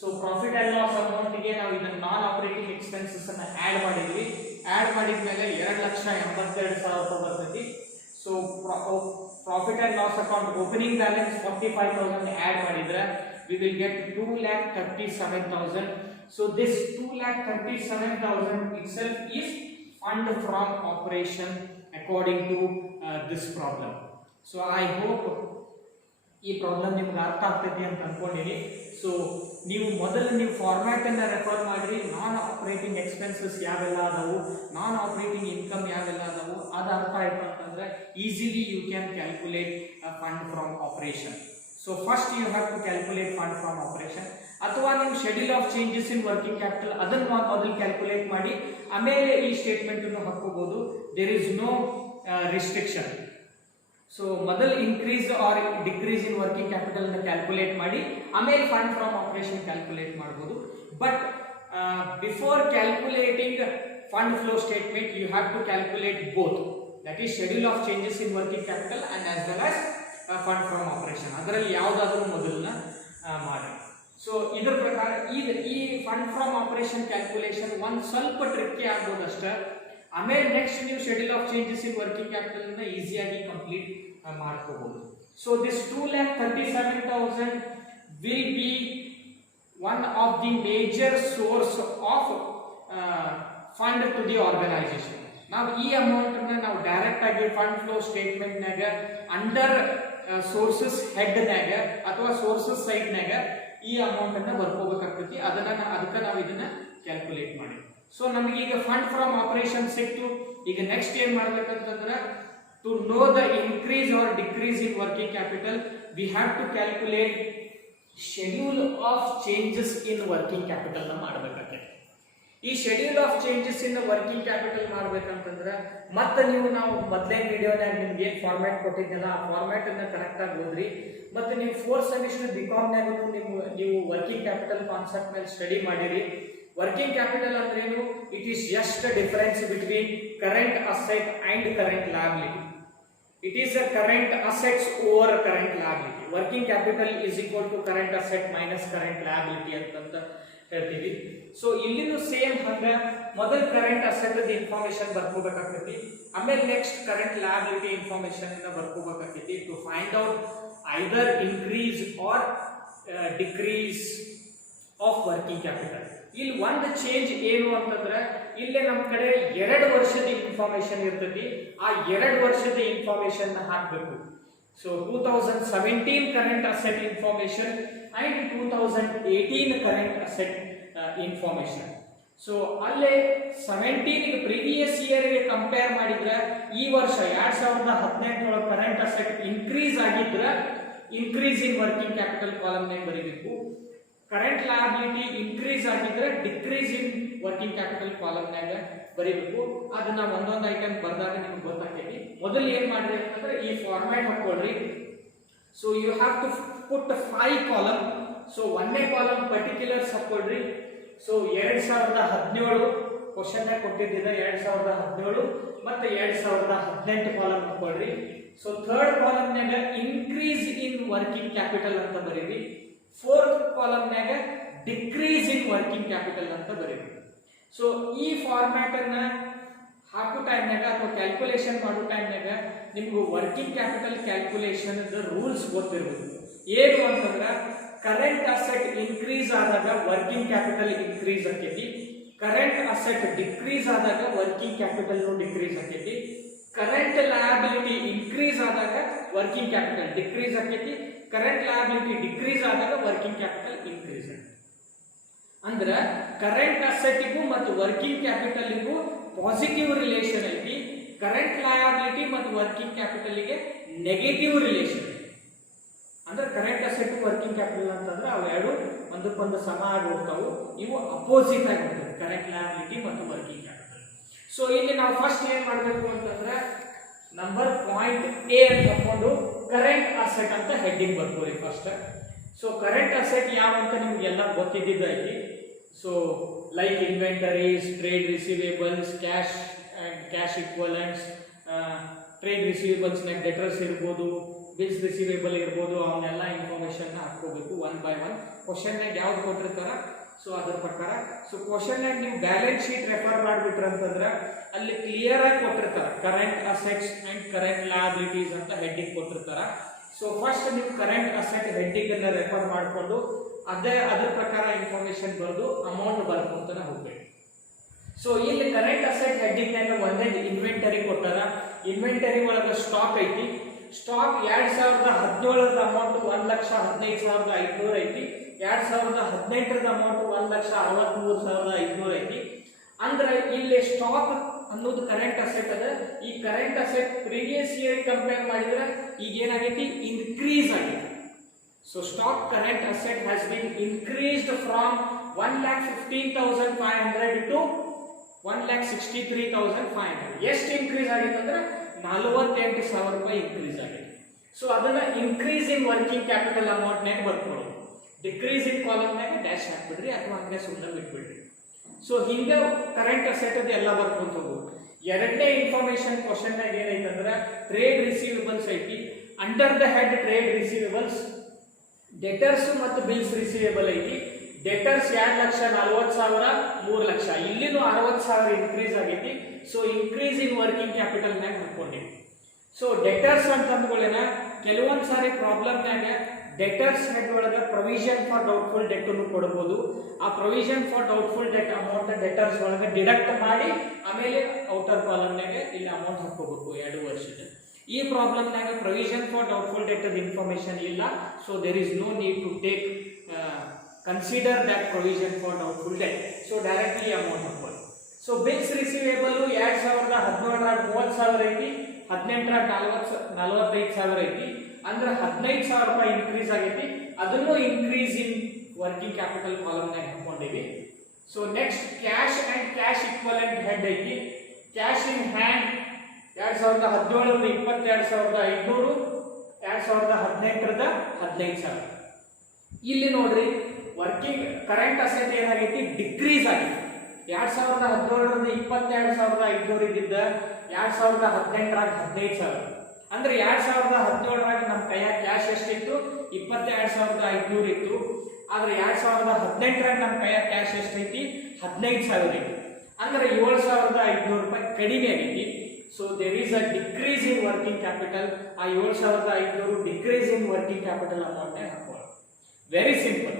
So profit and loss amount ಗೆ ನಾವು ಇದನ್ನ ನಾನ್ ಆಪರೇಟಿಂಗ್ ಎಕ್ಸ್ಪೆನ್ಸಸ್ ಅನ್ನ ಆಡ್ ಮಾಡಿದ್ವಿ. ಆಡ್ ಮಾಡಿದ್ಮೇಲೆ 2,82,000 ಬರ್ತೈತಿ. So profit and loss account opening balance 45,000 add ಮಾಡಿದ್ರೆ we will get 2,37,000. so this 2,37,000 itself is fund from operation according to this problem. So I hope ಈ problem ನಿಮ್ಗೆ ಅರ್ಥ ಆಗ್ತೈತಿ ಅಂತ ಅನ್ಕೊಂಡಿನಿ. ಸೊ ನೀವು ಮೊದಲು ನೀವು ಫಾರ್ಮ್ಯಾಟನ್ನು ರೆಫರ್ ಮಾಡಿರಿ. ನಾನ್ ಆಪರೇಟಿಂಗ್ ಎಕ್ಸ್ಪೆನ್ಸಸ್ ಯಾವೆಲ್ಲ ಅದಾವು, ನಾನ್ ಆಪರೇಟಿಂಗ್ ಇನ್ಕಮ್ ಯಾವೆಲ್ಲ ಅದಾವು, ಅದು ಅರ್ಥ ಆಯಿತು ಅಂತಂದರೆ easily you can calculate fund from operation. So first you have to calculate fund from operation. ಅಥವಾ ನೀವು schedule of changes in working capital ಅದನ್ನು ಮೊದಲು ಕ್ಯಾಲ್ಕುಲೇಟ್ ಮಾಡಿ ಆಮೇಲೆ ಈ ಸ್ಟೇಟ್ಮೆಂಟನ್ನು ಹಾಕೋಬಹುದು. There is no restriction. So ಮೊದಲು increase or decrease in working capital ನ ಕ್ಯಾಲ್ಕುಲೇಟ್ ಮಾಡಿ ಆಮೇಲೆ ಫಂಡ್ ಫ್ರಮ್ ಆಪರೇಷನ್ ಕ್ಯಾಲ್ಕುಲೇಟ್ ಮಾಡಬಹುದು. But before calculating fund flow statement you have to calculate both, that is schedule of changes in working capital and as well as fund from operation. ಅದರಲ್ಲಿ ಯಾವುದಾದ್ರೂ ಮೊದಲನ್ನ ಮಾಡಿ. So ಇದರ ಪ್ರಕಾರ ಈ fund from operation calculation ಒಂದು ಸ್ವಲ್ಪ tricky ಆಗ್ಬೋದು ಅಷ್ಟೇ. ಆಮೇಲೆ ನೆಕ್ಸ್ಟ್ ನೀವು schedule of changes in working capital ಅನ್ನ ಈಸಿಯಾಗಿ ಕಂಪ್ಲೀಟ್ ಮಾಡ್ಕೋಬಹುದು. So this 2,37,000 will be one of the major source of fund to the organisation. ನಾವು ಈ ಅಮೌಂಟ್ ನಾವು ಡೈರೆಕ್ಟ್ ಆಗಿ ಫಂಡ್ ಫ್ಲೋ ಸ್ಟೇಟ್ಮೆಂಟ್ ನಾಗ ಅಂಡರ್ ಸೋರ್ಸಸ್ ಹೆಡ್ ನಾಗ ಅಥವಾ ಸೋರ್ಸಸ್ ಸೈಡ್ ನಾಗ ಈ ಅಮೌಂಟ್ ಅನ್ನ ಬರ್ಕೋಬೇಕಾಗ್ತೈತಿ. ಅದಕ್ಕೆ ನಾವು ಇದನ್ನ ಕ್ಯಾಲ್ಕುಲೇಟ್ ಮಾಡಿ. ಸೊ ನಮಗೀಗ ಫಂಡ್ ಫ್ರಮ್ ಆಪರೇಷನ್ ಸಿಕ್ತು. ಈಗ ನೆಕ್ಸ್ಟ್ ಏನ್ ಮಾಡ್ಬೇಕಂತಂದ್ರೆ to know the increase or decrease in working capital we have to calculate schedule of changes in working capital ನ ಮಾಡಬೇಕಾಗ್ತದೆ. ಈ schedule of changes in working capital ಮಾಡ್ಬೇಕಂತಂದ್ರೆ ಮತ್ತೆ ನಾವು ಮೊದಲೇ ವಿಡಿಯೋನಾಗ ನಿಮ್ಗೆ ಏನ್ ಫಾರ್ಮ್ಯಾಟ್ ಕೊಟ್ಟಿದ್ದಲ್ಲ ಆ ಫಾರ್ಮ್ಯಾಟ್ ಅನ್ನ ಕರೆಕ್ಟ್ ಆಗಿ ಓದ್ರಿ. ಮತ್ತೆ ನೀವು 4th ಸೆಮಿಸ್ಟರ್ ಬಿಕಾಮ್ನಾಗ ನೀವು ವರ್ಕಿಂಗ್ ಕ್ಯಾಪಿಟಲ್ ಕಾನ್ಸೆಪ್ಟ್ ಮೇಲೆ ಸ್ಟಡಿ ಮಾಡಿರಿ. ವರ್ಕಿಂಗ್ ಕ್ಯಾಪಿಟಲ್ ಅಂದ್ರೆ ಏನು? It is just difference between current asset and current liability. It is a current assets over current liability. Working capital is equal to current asset minus current liability ಅಂತ ಹೇಳ್ತೀವಿ. So ಇಲ್ಲಿನೂ same ಹಂಗ ಮೊದಲು current asset information ಬರ್ಕೋಬೇಕಾಗ್ತೈತಿ, ಆಮೇಲೆ next current liability information ಬರ್ಕೋಬೇಕಾಗ್ತೈತಿ to find out either increase or decrease of working capital. ಇಲ್ಲಿ ಒಂದು ಚೇಂಜ್ ಏನು ಅಂತಂದ್ರೆ ಇಲ್ಲೇ ನಮ್ಮ ಕಡೆ 2 ವರ್ಷದ ಇನ್ಫಾರ್ಮೇಶನ್ ಇರ್ತೈತಿ. ಆ 2 ವರ್ಷದ ಇನ್ಫಾರ್ಮೇಶನ್ ಹಾಕಬೇಕು. So 2017 current asset information and 2018 current asset information. So ಅಲ್ಲೇ 17 ಪ್ರೀವಿಯಸ್ ಇಯರ್ಗೆ ಕಂಪೇರ್ ಮಾಡಿದ್ರೆ ಈ ವರ್ಷ 2018 ಒಳಗೆ ಕರೆಂಟ್ ಅಸೆಟ್ ಇನ್ಕ್ರೀಸ್ ಆಗಿದ್ರೆ increase in working capital column ನೇ ಬರೀಬೇಕು. ಕರೆಂಟ್ ಲಯಬಿಲಿಟಿ ಇನ್ಕ್ರೀಸ್ ಆಗಿದ್ರೆ decrease in working capital column ನಾಗ ಬರೀಬೇಕು. ಅದನ್ನ ಒಂದೊಂದು ಐಟಮ್ ಬರ್ದಾಗ ನಿಮ್ಗೆ ಗೊತ್ತಾಗ್ತೈತಿ. ಮೊದಲು ಏನ್ ಮಾಡ್ರಿ ಅಂತಂದ್ರೆ ಈ ಫಾರ್ಮ್ಯಾಟ್ ಹಾಕೊಳ್ರಿ. So you have to put 5 column. So 1ನೇ ಕಾಲಮ್ ಪರ್ಟಿಕ್ಯುಲರ್ಸ್ ಹಾಕೊಳ್ರಿ. ಸೊ 2017 ಕ್ವಶನ್ ಕೊಟ್ಟಿದ್ದ 2017 ಮತ್ತೆ 2018 ಕಾಲಮ್ ಹಾಕೊಳ್ರಿ. ಸೊ 3rd ಕಾಲಮ್ ನಾಗ ಇನ್ಕ್ರೀಸ್ ಇನ್ ವರ್ಕಿಂಗ್ ಕ್ಯಾಪಿಟಲ್ ಅಂತ ಬರೀರಿ. 4th ಕಾಲಮ್ ನಾಗ ಡಿಕ್ರೀಸ್ ಇನ್ ವರ್ಕಿಂಗ್ ಕ್ಯಾಪಿಟಲ್ ಅಂತ ಬರೀಬೇಕು. ಸೊ ಈ ಫಾರ್ಮ್ಯಾಟ್ ಅನ್ನ ಹಾಕೋ ಟೈಮ್ನಾಗ ಅಥವಾ ಕ್ಯಾಲ್ಕುಲೇಷನ್ ಮಾಡೋ ಟೈಮ್ನಾಗ ನಿಮ್ಗೆ ವರ್ಕಿಂಗ್ ಕ್ಯಾಪಿಟಲ್ ಕ್ಯಾಲ್ಕುಲೇಷನ್ ರೂಲ್ಸ್ ಗೊತ್ತಿರ್ಬೇಕು. ಏನು ಅಂತಂದ್ರೆ ಕರೆಂಟ್ ಅಸೆಟ್ ಇನ್ಕ್ರೀಸ್ ಆದಾಗ ವರ್ಕಿಂಗ್ ಕ್ಯಾಪಿಟಲ್ ಇನ್ಕ್ರೀಸ್ ಆಕೈತಿ, ಕರೆಂಟ್ ಅಸೆಟ್ ಡಿಕ್ರೀಸ್ ಆದಾಗ ವರ್ಕಿಂಗ್ ಕ್ಯಾಪಿಟಲ್ ಡಿಕ್ರೀಸ್ ಆಕೈತಿ, ಕರೆಂಟ್ ಲಯಬಿಲಿಟಿ ಇನ್ಕ್ರೀಸ್ ಆದಾಗ ವರ್ಕಿಂಗ್ ಕ್ಯಾಪಿಟಲ್ ಡಿಕ್ರೀಸ್ ಆಕೈತಿ, ಕರೆಂಟ್ ಲಯಬಿಲಿಟಿ ಡಿಕ್ರೀಸ್ ಆದಾಗ ವರ್ಕಿಂಗ್ ಕ್ಯಾಪಿಟಲ್ ಇನ್ಕ್ರೀಸ್ ಆಗುತ್ತೆ. ಅಂದ್ರೆ ಕರೆಂಟ್ ಅಸೆಟ್ಗೂ ಮತ್ತು ವರ್ಕಿಂಗ್ ಕ್ಯಾಪಿಟಲ್ಗೂ ಪಾಸಿಟಿವ್ ರಿಲೇಷನ್ ಐತಿ, ಕರೆಂಟ್ ಲಯಬಿಲಿಟಿ ಮತ್ತು ವರ್ಕಿಂಗ್ ಕ್ಯಾಪಿಟಲ್ಗೆ ನೆಗೆಟಿವ್ ರಿಲೇಷನ್ ಐತಿ. ಅಂದ್ರೆ ಕರೆಂಟ್ ಅಸೆಟ್ ವರ್ಕಿಂಗ್ ಕ್ಯಾಪಿಟಲ್ ಅಂತಂದ್ರೆ ಅವೆರಡು ಒಂದಕ್ಕೊಂದು ಸಮ ಆಗಿ ಹೋಗ್ತಾವು, ಇವು ಅಪೋಸಿಟ್ ಆಗಿರ್ತವೆ ಕರೆಂಟ್ ಲಯಬಿಲಿಟಿ ಮತ್ತು ವರ್ಕಿಂಗ್ ಕ್ಯಾಪಿಟಲ್. ಸೊ ಇಲ್ಲಿ ನಾವು ಫಸ್ಟ್ ಏನ್ ಮಾಡಬೇಕು ಅಂತಂದ್ರೆ ನಂಬರ್ ಪಾಯಿಂಟ್ ಎ ಅಂತ ಹಾಕೊಂಡು ಕರೆಂಟ್ ಅಸೆಟ್ ಅಂತ ಹೆಡ್ಡಿಂಗ್ ಬರ್ಕೋರಿ ಫಸ್ಟ್. ಸೊ ಕರೆಂಟ್ ಅಸೆಟ್ ಯಾವ ಅಂತ ನಿಮ್ಗೆಲ್ಲ ಗೊತ್ತಿದ್ದೈತಿ. So like inventories, trade receivables, cash and cash equivalents, trade receivables ನಾಗ ಡೆಟರ್ಸ್ ಇರ್ಬೋದು, ಬಿಲ್ಸ್ ರಿಸೀವೇಬಲ್ ಇರ್ಬೋದು, ಅವನ್ನೆಲ್ಲ ಇನ್ಫಾರ್ಮೇಶನ್ ಹಾಕೋಬೇಕು 1 by 1. ಕ್ವಶನ್ ನಾಗ ಯಾವ್ದು ಕೊಟ್ಟಿರ್ತಾರ ಸೊ ಅದ್ರ ಪ್ರಕಾರ. ಸೊ ಕ್ವಶನ್ ನಾಗ ನೀವು ಬ್ಯಾಲೆನ್ಸ್ ಶೀಟ್ ರೆಫರ್ ಮಾಡಿಬಿಟ್ರ ಅಂತಂದ್ರೆ ಅಲ್ಲಿ ಕ್ಲಿಯರ್ ಆಗಿ ಕೊಟ್ಟಿರ್ತಾರೆ current assets and current liabilities ಅಂತ ಹೆಡ್ಡಿಂಗ್ ಕೊಟ್ಟಿರ್ತಾರ. ಸೊ ಫಸ್ಟ್ ನೀವು ಕರೆಂಟ್ ಅಸೆಟ್ ಹೆಡ್ಡಿಂಗ್ ಅನ್ನ ರೆಫರ್ ಮಾಡಿಕೊಂಡು ಅದ್ರ ಪ್ರಕಾರ ಇನ್ಫಾರ್ಮೇಶನ್ ಬರೆದು ಅಮೌಂಟ್ ಬರ್ಕೊಂತಾನೆ ಹೋಗ್ಬೇಕು. ಸೊ ಇಲ್ಲಿ ಕರೆಂಟ್ ಅಸೆಟ್ ಹೆಡ್ಡಿಂಗ್ ನಾಗ ಒಂದೇ ಇನ್ವೆಂಟರಿ ಕೊಟ್ಟಾರ. ಇನ್ವೆಂಟರಿ ಒಳಗೆ ಸ್ಟಾಕ್ ಐತಿ. ಸ್ಟಾಕ್ 2017ರ ಅಮೌಂಟ್ 1,15,500 ಐತಿ, 2018ರ ಅಮೌಂಟ್ 1,63,500 ಐತಿ. ಅಂದ್ರೆ ಇಲ್ಲಿ ಸ್ಟಾಕ್ ಅನ್ನೋದು ಕರೆಂಟ್ ಅಸೆಟ್ ಅದ. ಈ current asset previous year compare ಮಾಡಿದ್ರೆ ಈಗ ಏನಾಗೈತಿ, ಇನ್ಕ್ರೀಸ್ ಆಗೈತಿ. So stock current asset has been increased from 1,15,500 to 1,63,500. ಎಷ್ಟು ಇನ್ಕ್ರೀಸ್ ಆಗೈತೆ ಅಂದ್ರೆ 48,000 ರೂಪಾಯಿ ಇನ್ಕ್ರೀಸ್ ಆಗೈತೆ. ಸೊ ಅದನ್ನ increase in working capital amount ನಾಗ ಬರ್ಕೊಳ್ಳೋದು. ಡಿಕ್ರೀಸ್ ಇನ್ ಕಾಲಮ್ ನಾಗ ಡ್ಯಾಶ್ ಹಾಕ್ಬಿಡ್ರಿ ಅಥವಾ ಹಂಗೆ ಸುಮ್ಮನೆ ಬಿಟ್ಬಿಡ್ರಿ. ಸೊ ಹಿಂಗೆ ಕರೆಂಟ್ ಅಸೆಟ್ ಅದು ಎಲ್ಲ ಬರ್ಕೊಂತ ಹೋಗೋದು. ಎರಡನೇ ಇನ್ಫಾರ್ಮೇಶನ್ ಕ್ವಶನ್ ನಾಗ ಏನೈತೆ ಅಂದ್ರೆ ಟ್ರೇಡ್ ರಿಸೀವೇಬಲ್ಸ್ ಐತಿ. Under the head trade receivables debtors ಮತ್ತು ಬಿಲ್ಸ್ ರಿಸೀವೇಬಲ್ ಐತಿ. ಡೆಟರ್ಸ್ 2,40,000 3,00,000, ಇಲ್ಲಿನೂ 60,000 ಇನ್ಕ್ರೀಸ್ ಆಗೈತಿ. So increase in working capital ನಾಗ ಹಾಕೊಂಡಿವಿ. ಸೊ ಡೆಟರ್ಸ್ ಅಂತ ಅಂದ್ಕೊಳ್ಳೇನ ಕೆಲವೊಂದು ಸಾರಿ ಪ್ರಾಬ್ಲಮ್ ನಾಗ ಡೆಟರ್ಸ್ ಹೆಡ್ ಒಳಗೆ ಪ್ರೊವಿಷನ್ ಫಾರ್ ಡೌಟ್ಫುಲ್ ಡೆಟ್ ಅನ್ನು ಕೊಡಬಹುದು. ಆ provision for doubtful debt amount debtors ಒಳಗೆ ಡಿಡಕ್ಟ್ ಮಾಡಿ ಆಮೇಲೆ ಔಟರ್ ಕಾಲಮ್ ನಾಗ ಇಲ್ಲಿ ಅಮೌಂಟ್ ಹಾಕೋಬೇಕು 2 ವರ್ಷದ. ಈ ಪ್ರಾಬ್ಲಮ್ ನಾಗ provision for doubtful debt information ಇಲ್ಲ. So there is no need to take consider that provision for doubtful debt. So directly amount ಹಾಕೋದು. ಸೊ ಬಿಲ್ಸ್ ರಿಸೀವೇಬಲ್ 2017ರಾಗ 30,000 ಐತಿ, 18ರಾಗ 45,000 ಐತಿ. ಅಂದ್ರೆ 15,000 ರೂಪಾಯಿ ಇನ್ಕ್ರೀಸ್ ಆಗೈತಿ. ಅದನ್ನು increase in working capital column ನಾಗ ಹಾಕೊಂಡಿವಿ. So next cash and cash equivalent head ಐತಿ. ಕ್ಯಾಶ್ ಇನ್ ಹ್ಯಾಂಡ್ 2017ರ 22,500, 2018ರದ 15,000. ಇಲ್ಲಿ ನೋಡ್ರಿ ವರ್ಕಿಂಗ್ ಕರೆಂಟ್ ಅಸೆಟ್ ಏನಾಗೈತಿ, ಡಿಕ್ರೀಸ್ ಆಗೈತಿ. 2017ರದ 22,500 ಇದ್ದಿದ್ದ 2018ರಾಗ 15,000. ಅಂದ್ರೆ 2017ರಾಗ ನಮ್ಮ ಕೈಯಾಗ ಕ್ಯಾಶ್ ಎಷ್ಟಿತ್ತು, 22,500 ಇತ್ತು. ಆದ್ರೆ 2018ರಾಗ ನಮ್ಮ ಕೈಯಾಗ ಕ್ಯಾಶ್ ಎಷ್ಟೈತಿ, 15,000 ಐತಿ. ಅಂದ್ರೆ 7,500 ರೂಪಾಯಿ ಕಡಿಮೆ ಆಗೈತಿ. So there is a decrease in working capital. ಆ 7,500 decrease in working capital amount ಹಾಕೋಣ. Very simple.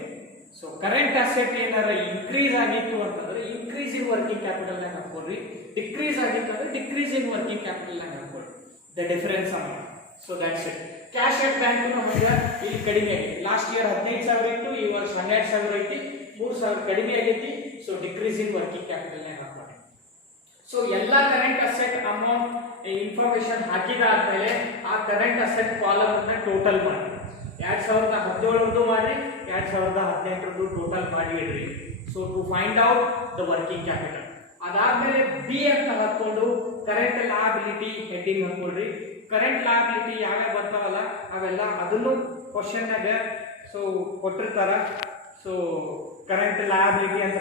So current asset ಏನಾರ ಇನ್ಕ್ರೀಸ್ ಆಗಿತ್ತು ಅಂತಂದ್ರೆ ಇನ್ಕ್ರೀಸ್ ಇನ್ ವರ್ಕಿಂಗ್ ಕ್ಯಾಪಿಟಲ್ ನಾಗ ಹಾಕೋರಿ, ಡಿಕ್ರೀಸ್ ಆಗಿತ್ತು ಅಂದ್ರೆ ಡಿಕ್ರೀಸ್ ಇನ್ ವರ್ಕಿಂಗ್ ಕ್ಯಾಪಿಟಲ್ ನಾಗ ಹಾಕೋರಿ. The difference amount. So that's it. Cash at bank ನಮಗೆ ಇಲ್ಲಿ ಕಡಿಮೆ ಆಗೈತಿ. ಲಾಸ್ಟ್ ಇಯರ್ 15,000 ಇತ್ತು, ಈ ವರ್ಷ 12,000 ಐತಿ, 3,000 ಕಡಿಮೆ ಆಗೈತಿ. So decrease in working capital ನಾಗ ಹಾಕೋರಿ. ಸೊ ಎಲ್ಲ ಕರೆಂಟ್ ಅಸೆಟ್ ಅಮೌಂಟ್ ಇನ್ಫಾರ್ಮೇಶನ್ ಹಾಕಿದಾದ್ಮೇಲೆ ಆ ಕರೆಂಟ್ ಅಸೆಟ್ ಕಾಲಮ್ ಅನ್ನ ಟೋಟಲ್ ಮಾಡಿ 2017ರದ್ದು ಮಾಡಿ 2018ರದ್ದು ಟೋಟಲ್ ಮಾಡಿ ಇಡ್ರಿ. So to find out the working capital. ಅದಾದ್ಮೇಲೆ ಬಿ ಅಂತ ಹಾಕೊಂಡು ಕರೆಂಟ್ ಲಯಬಿಲಿಟಿ ಹೆಡ್ಡಿಂಗ್ ಹಾಕೊಳ್ರಿ. ಕರೆಂಟ್ ಲಯಬಿಲಿಟಿ ಯಾವ್ಯಾವ ಬರ್ತಾವಲ್ಲ ಅವೆಲ್ಲ ಅದನ್ನು ಕ್ವಶನ್ ನಾಗ ಸೊ ಕೊಟ್ಟಿರ್ತಾರ. ಸೊ ಕರೆಂಟ್ ಲಯಬಿಲಿಟಿ ಅಂತ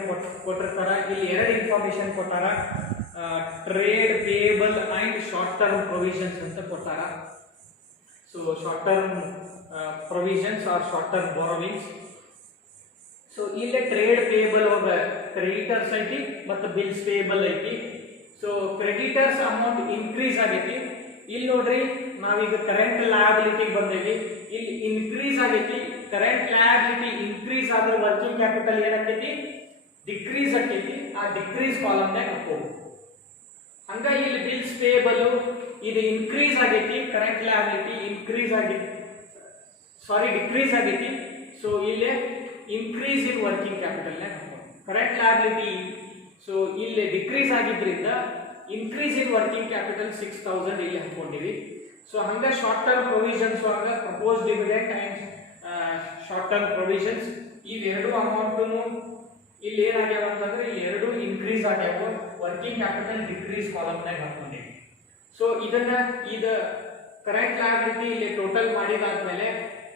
ಕೊಟ್ಟಿರ್ತಾರ. ಇಲ್ಲಿ 2 ಇನ್ಫಾರ್ಮೇಶನ್ ಕೊಟ್ಟಾರ, trade payable and short term provisions ಅಂತ ಕೊಟ್ಟಾರ. So short term provisions are short term borrowings. So ಇಲ್ಲಿ ಟ್ರೇಡ್ ಪೇಯಬಲ್ ಒಳಗ ಕ್ರೆಡಿಟರ್ಸ್ ಐತಿ ಮತ್ತು ಬಿಲ್ಸ್ ಪೇಯಬಲ್ ಐತಿ. ಸೊ ಕ್ರೆಡಿಟರ್ಸ್ ಅಮೌಂಟ್ ಇನ್ಕ್ರೀಸ್ ಆಗೈತಿ. ಇಲ್ಲಿ ನೋಡ್ರಿ ನಾವೀಗ ಕರೆಂಟ್ ಲಯಬಿಲಿಟಿ ಬಂದೇವಿ. ಇಲ್ಲಿ ಇನ್ಕ್ರೀಸ್ ಆಗೈತಿ. ಕರೆಂಟ್ ಲಯಬಿಲಿಟಿ ಇನ್ಕ್ರೀಸ್ ಆದ್ರೆ ವರ್ಕಿಂಗ್ ಕ್ಯಾಪಿಟಲ್ ಏನಾಕೈತಿ, ಡಿಕ್ರೀಸ್ ಆಕೈತಿ. ಆ ಡಿಕ್ರೀಸ್ ಕಾಲಮ್ ನಾಗ ಹಾಕೋದು. ಹಂಗಾಗಿ ಇಲ್ಲಿ ಬಿಲ್ಸ್ ಪೇಯಬಲ್ ಇದು ಇನ್ಕ್ರೀಸ್ ಆಗೈತಿ, ಕರೆಂಟ್ ಲಯಬಿಲಿಟಿ ಇನ್ಕ್ರೀಸ್ ಆಗೈತಿ, ಸಾರಿ ಡಿಕ್ರೀಸ್ ಆಗೈತಿ. ಸೊ ಇಲ್ಲಿ ಇನ್ಕ್ರೀಸ್ ಇನ್ ವರ್ಕಿಂಗ್ ಕ್ಯಾಪಿಟಲ್ ನಾಗ ಹಾಕೋದು. ಕರೆಂಟ್ ಲಯಬಿಲಿಟಿ ಸೊ ಇಲ್ಲಿ ಡಿಕ್ರೀಸ್ ಆಗಿದ್ರಿಂದ ಇನ್ಕ್ರೀಸ್ ಇನ್ ವರ್ಕಿಂಗ್ ಕ್ಯಾಪಿಟಲ್ 6,000 ಇಲ್ಲಿ ಹಾಕೊಂಡಿವಿ. ಸೊ ಹಂಗ ಶಾರ್ಟ್ ಟರ್ಮ್ ಪ್ರೊವಿಷನ್ಸ್ ಒಳಗ propose dividend and short term provisions ಇವೆರಡು ಅಮೌಂಟ್ ಇಲ್ಲಿ ಏನಾಗ್ಯಾವ ಅಂತಂದ್ರೆ ಈ 2 ಇನ್ಕ್ರೀಸ್ ಆಗ್ಯಾವ. ವರ್ಕಿಂಗ್ ಕ್ಯಾಪಿಟಲ್ ಡಿಕ್ರೀಸ್ ಕಾಲಮ್ ನಾಗ ಹಾಕೊಂಡಿವಿ. ಸೊ ಇದನ್ನ ಇದು ಕರೆಂಟ್ ಲಯಬಿಲಿಟಿ ಇಲ್ಲಿ total ಮಾಡಿದಾದ್ಮೇಲೆ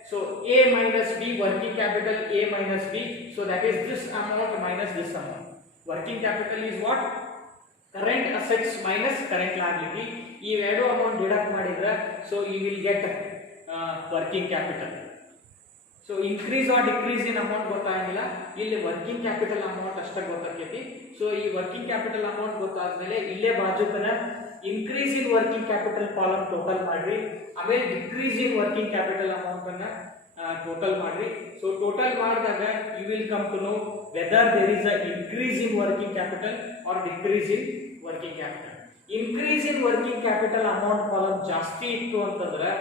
so a minus b working capital a minus b, so that is this amount minus this amount. Working capital is what, current assets minus current liability. ಈ ಎರಡು amount deduct ಮಾಡಿದ್ರೆ so you will get working capital. So increase or decrease in amount ಗೊತ್ತಾಗಿಲ್ಲ, ಇಲ್ಲಿ working capital amount ಅಷ್ಟೇ ಗೊತ್ತಾಕೈತಿ. So ಈ working capital amount ಗೊತ್ತಾದ್ಮೇಲೆ ಇಲ್ಲೇ ಬಾಜುಕನ increase in working capital column total ಮಾಡ್ರಿ, ಆಮೇಲೆ decrease in working capital amount ಅನ್ನ ಟೋಟಲ್ ಮಾಡ್ರಿ. ಸೊ ಟೋಟಲ್ ಮಾಡಿದಾಗ you will come to know whether there is a increase in working capital or decrease in working capital. Increase in working capital amount column ಜಾಸ್ತಿ ಇತ್ತು ಅಂತಂದ್ರೆ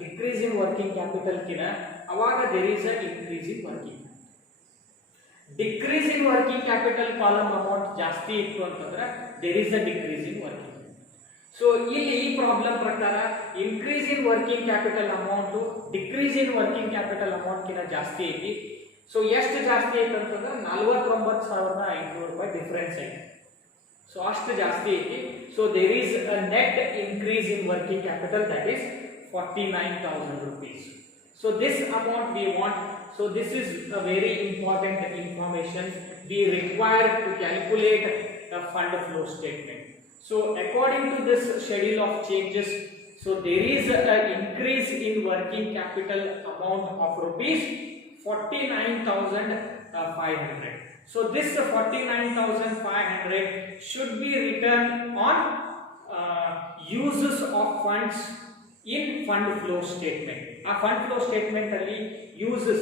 decrease in working capital ಕಿನ ಅವಾಗ there is a increase in working. Decrease in working capital column amount ಜಾಸ್ತಿ ಇತ್ತು ಅಂತಂದ್ರೆ there is a decrease in working. So ಇಲ್ಲಿ ಈ ಪ್ರಾಬ್ಲಮ್ ಪ್ರಕಾರ increase in working capital amount decrease in working capital amount ಕಿನ ಜಾಸ್ತಿ ಐತಿ. ಸೊ ಎಷ್ಟು ಜಾಸ್ತಿ ಐತಿ ಅಂತಂದ್ರೆ 49,500 ರೂಪಾಯಿ ಡಿಫರೆನ್ಸ್ ಐತಿ. ಸೊ ಅಷ್ಟು ಜಾಸ್ತಿ ಐತಿ. So there is a net increase in working capital that is 49,000 rupees. So this amount we want. So this is a very important information we require to calculate the fund flow statement. So according to this schedule of changes, so there is an increase in working capital amount of rupees 49,500. So this 49,500 should be returned on uses of funds in fund flow statement. A fund flow statement ಅಲ್ಲಿ uses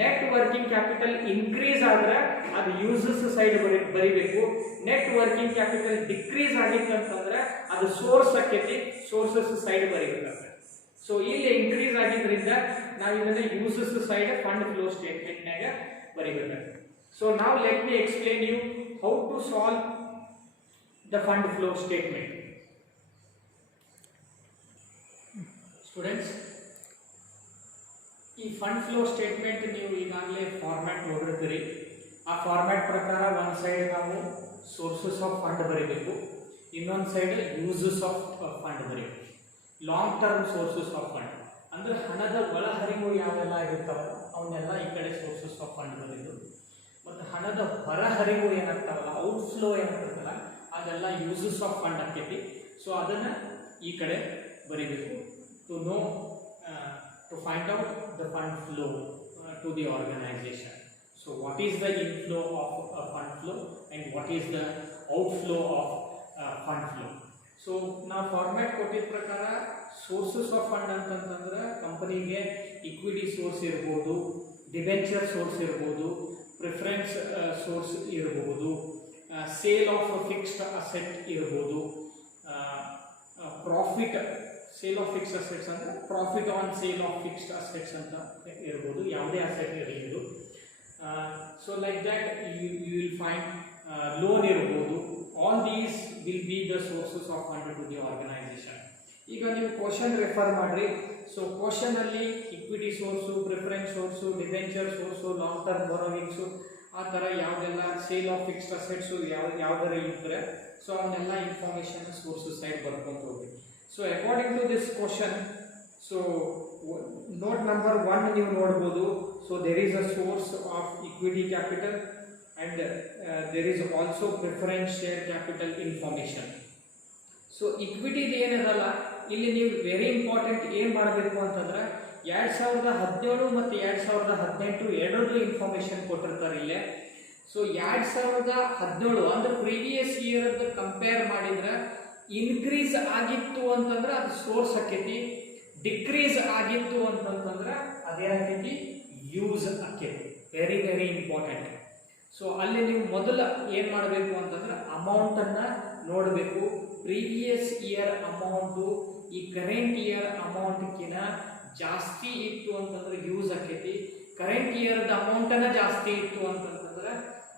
net working capital increase ಆದ್ರೆ ಅದು uses side ಬರಿಬೇಕು. net working capital decrease ಆಗಿತ್ತು ಅಂತಂದ್ರೆ ಅದು source ಆಕೈತಿ, sources side ಬರಿಬೇಕಾಗುತ್ತೆ. So ಇಲ್ಲಿ increase ಆಗಿದ್ರಿಂದ ನಾವು ಇದನ್ನ uses side fund flow statement ನಾಗ ಬರಿಬೇಕಾಗುತ್ತೆ. So now let me explain you how to solve the fund flow statement. Students, ಈ ಫಂಡ್ ಫ್ಲೋ ಸ್ಟೇಟ್ಮೆಂಟ್ ನೀವು ಈಗಾಗಲೇ ಫಾರ್ಮ್ಯಾಟ್ ನೋಡಿರ್ತೀರಿ. ಆ ಫಾರ್ಮ್ಯಾಟ್ ಪ್ರಕಾರ ಒಂದು ಸೈಡ್ ನಾವು ಸೋರ್ಸಸ್ ಆಫ್ ಫಂಡ್ ಬರೀಬೇಕು, ಇನ್ನೊಂದು ಸೈಡ್ ಯೂಸಸ್ ಆಫ್ ಫಂಡ್ ಬರೀಬೇಕು. Long term sources of fund ಅಂದ್ರೆ ಹಣದ ಒಳಹರಿವು ಯಾವೆಲ್ಲ ಇರ್ತಾವ ಅವನ್ನೆಲ್ಲ ಈ ಕಡೆ ಸೋರ್ಸಸ್ ಆಫ್ ಫಂಡ್ ಬರೀದು, ಮತ್ತು ಹಣದ ಹೊರಹರಿವು ಏನಾಗ್ತಾವಲ್ಲ ಔಟ್ಫ್ಲೋ ಏನಾಗ್ತದಲ್ಲ ಅದೆಲ್ಲ ಯೂಸಸ್ ಆಫ್ ಫಂಡ್ ಆಕೈತಿ. ಸೊ ಅದನ್ನು ಈ ಕಡೆ ಬರೀಬೇಕು. To know, to find out the fund flow to the organization. So what is the inflow of fund flow and what is the outflow of fund flow? So now format ಕೊಟ್ಟಿದ ಪ್ರಕಾರ sources of fund ಅಂತಂದ್ರೆ ಕಂಪನಿಗೆ equity source ಇರಬಹುದು, debenture source ಇರಬಹುದು, preference source ಇರಬಹುದು, sale of fixed asset ಇರಬಹುದು, profit sale of fixed assets ಅಂದರೆ profit on sale of fixed assets ಅಂತ ಇರ್ಬೋದು, ಯಾವುದೇ ಅಸೆಟ್ ಇರಬಹುದು. So like that you will find loan ಇರ್ಬೋದು. All these will be the sources of fund to the organisation. ಈಗ ನೀವು question refer ಮಾಡಿರಿ. ಸೊ ಕ್ವಶನಲ್ಲಿ equity source, preference source, debenture source, long term ಬಾರೋವಿಂಗ್ಸು ಆ ಥರ ಯಾವುದೆಲ್ಲ ಸೇಲ್ ಆಫ್ ಫಿಕ್ಸ್ಡ್ ಅಸೆಟ್ಸು ಯಾವ್ದಾರ ಇರ್ತಾರೆ ಸೊ ಅವನ್ನೆಲ್ಲ ಇನ್ಫಾರ್ಮೇಷನ್ ಸೋರ್ಸಸ್ ಸೈಡ್ ಬರ್ಕೊಂಡು ಹೋಗಿ. So according to this question, so note number 1 ನೀವು ನೋಡಬಹುದು. So there is a source of equity capital and there is also preference share capital information. So equity ಏನದಲ್ಲ ಇಲ್ಲಿ ನೀವು ವೆರಿ ಇಂಪಾರ್ಟೆಂಟ್ ಏನು ಮಾಡಬೇಕು ಅಂತಂದ್ರೆ 2017 ಮತ್ತು 2018 ಎರಡರದ್ದು ಇನ್ಫಾರ್ಮೇಷನ್ ಕೊಟ್ಟಿರ್ತಾರೆ ಇಲ್ಲೇ. ಸೊ 2017 ಅಂದ್ರೆ ಪ್ರೀವಿಯಸ್ ಇಯರ್ ಕಂಪೇರ್ ಮಾಡಿದ್ರೆ ಇನ್ಕ್ರೀಸ್ ಆಗಿತ್ತು ಅಂತಂದ್ರೆ ಅದು ಸೋರ್ಸ್ ಆಕೈತಿ, ಡಿಕ್ರೀಸ್ ಆಗಿತ್ತು ಅಂತಂದ್ರೆ ಅದೇನಾಕೈತಿ ಯೂಸ್ ಆಕೈತಿ. Very very important. ಸೊ ಅಲ್ಲಿ ನೀವು ಮೊದಲ ಏನು ಮಾಡಬೇಕು ಅಂತಂದ್ರೆ ಅಮೌಂಟನ್ನು ನೋಡಬೇಕು. ಪ್ರೀವಿಯಸ್ ಇಯರ್ ಅಮೌಂಟು ಈ ಕರೆಂಟ್ ಇಯರ್ ಅಮೌಂಟ್ಕಿನ ಜಾಸ್ತಿ ಇತ್ತು ಅಂತಂದ್ರೆ ಯೂಸ್ ಆಕೈತಿ, ಕರೆಂಟ್ ಇಯರ್ದ ಅಮೌಂಟನ್ನು ಜಾಸ್ತಿ ಇತ್ತು ಅಂತಂದ್ರೆ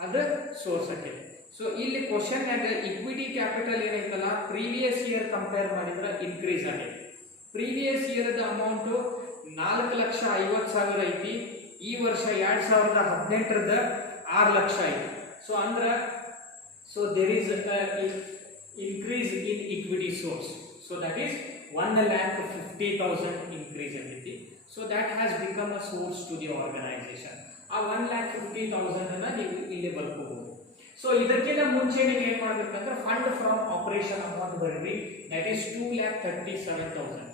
ಅದು ಸೋರ್ಸ್ ಆಕೈತಿ. ಸೊ ಇಲ್ಲಿ ಕ್ವಶನ್ನಾಗ ಇಕ್ವಿಟಿ ಕ್ಯಾಪಿಟಲ್ ಏನೈತಲ್ಲ ಪ್ರೀವಿಯಸ್ ಇಯರ್ ಕಂಪೇರ್ ಮಾಡಿದ್ರೆ ಇನ್ಕ್ರೀಸ್ ಆಗೈತಿ. ಪ್ರೀವಿಯಸ್ ಇಯರ್ದ ಅಮೌಂಟು 4,50,000 ಐತಿ, ಈ ವರ್ಷ 2018ರದ 6 ಲಕ್ಷ ಐತಿ. ಸೊ ಅಂದ್ರೆ so there is increase in equity source. So that is 1,50,000 increase ಆಗೈತಿ. So that has become a source to the organisation. ಆ 1,50,000 ನೀವು ಇಲ್ಲಿ ಬರ್ಕೋಬಹುದು. ಸೊ ಇದಕ್ಕಿಂತ ಮುಂಚೆ ನೀವು ಏನು ಮಾಡಬೇಕಂದ್ರೆ ಫಂಡ್ ಫ್ರಮ್ ಆಪರೇಷನ್ ಅಮೌಂಟ್ ಬರೀರಿ, ದಟ್ ಈಸ್ 2,37,000.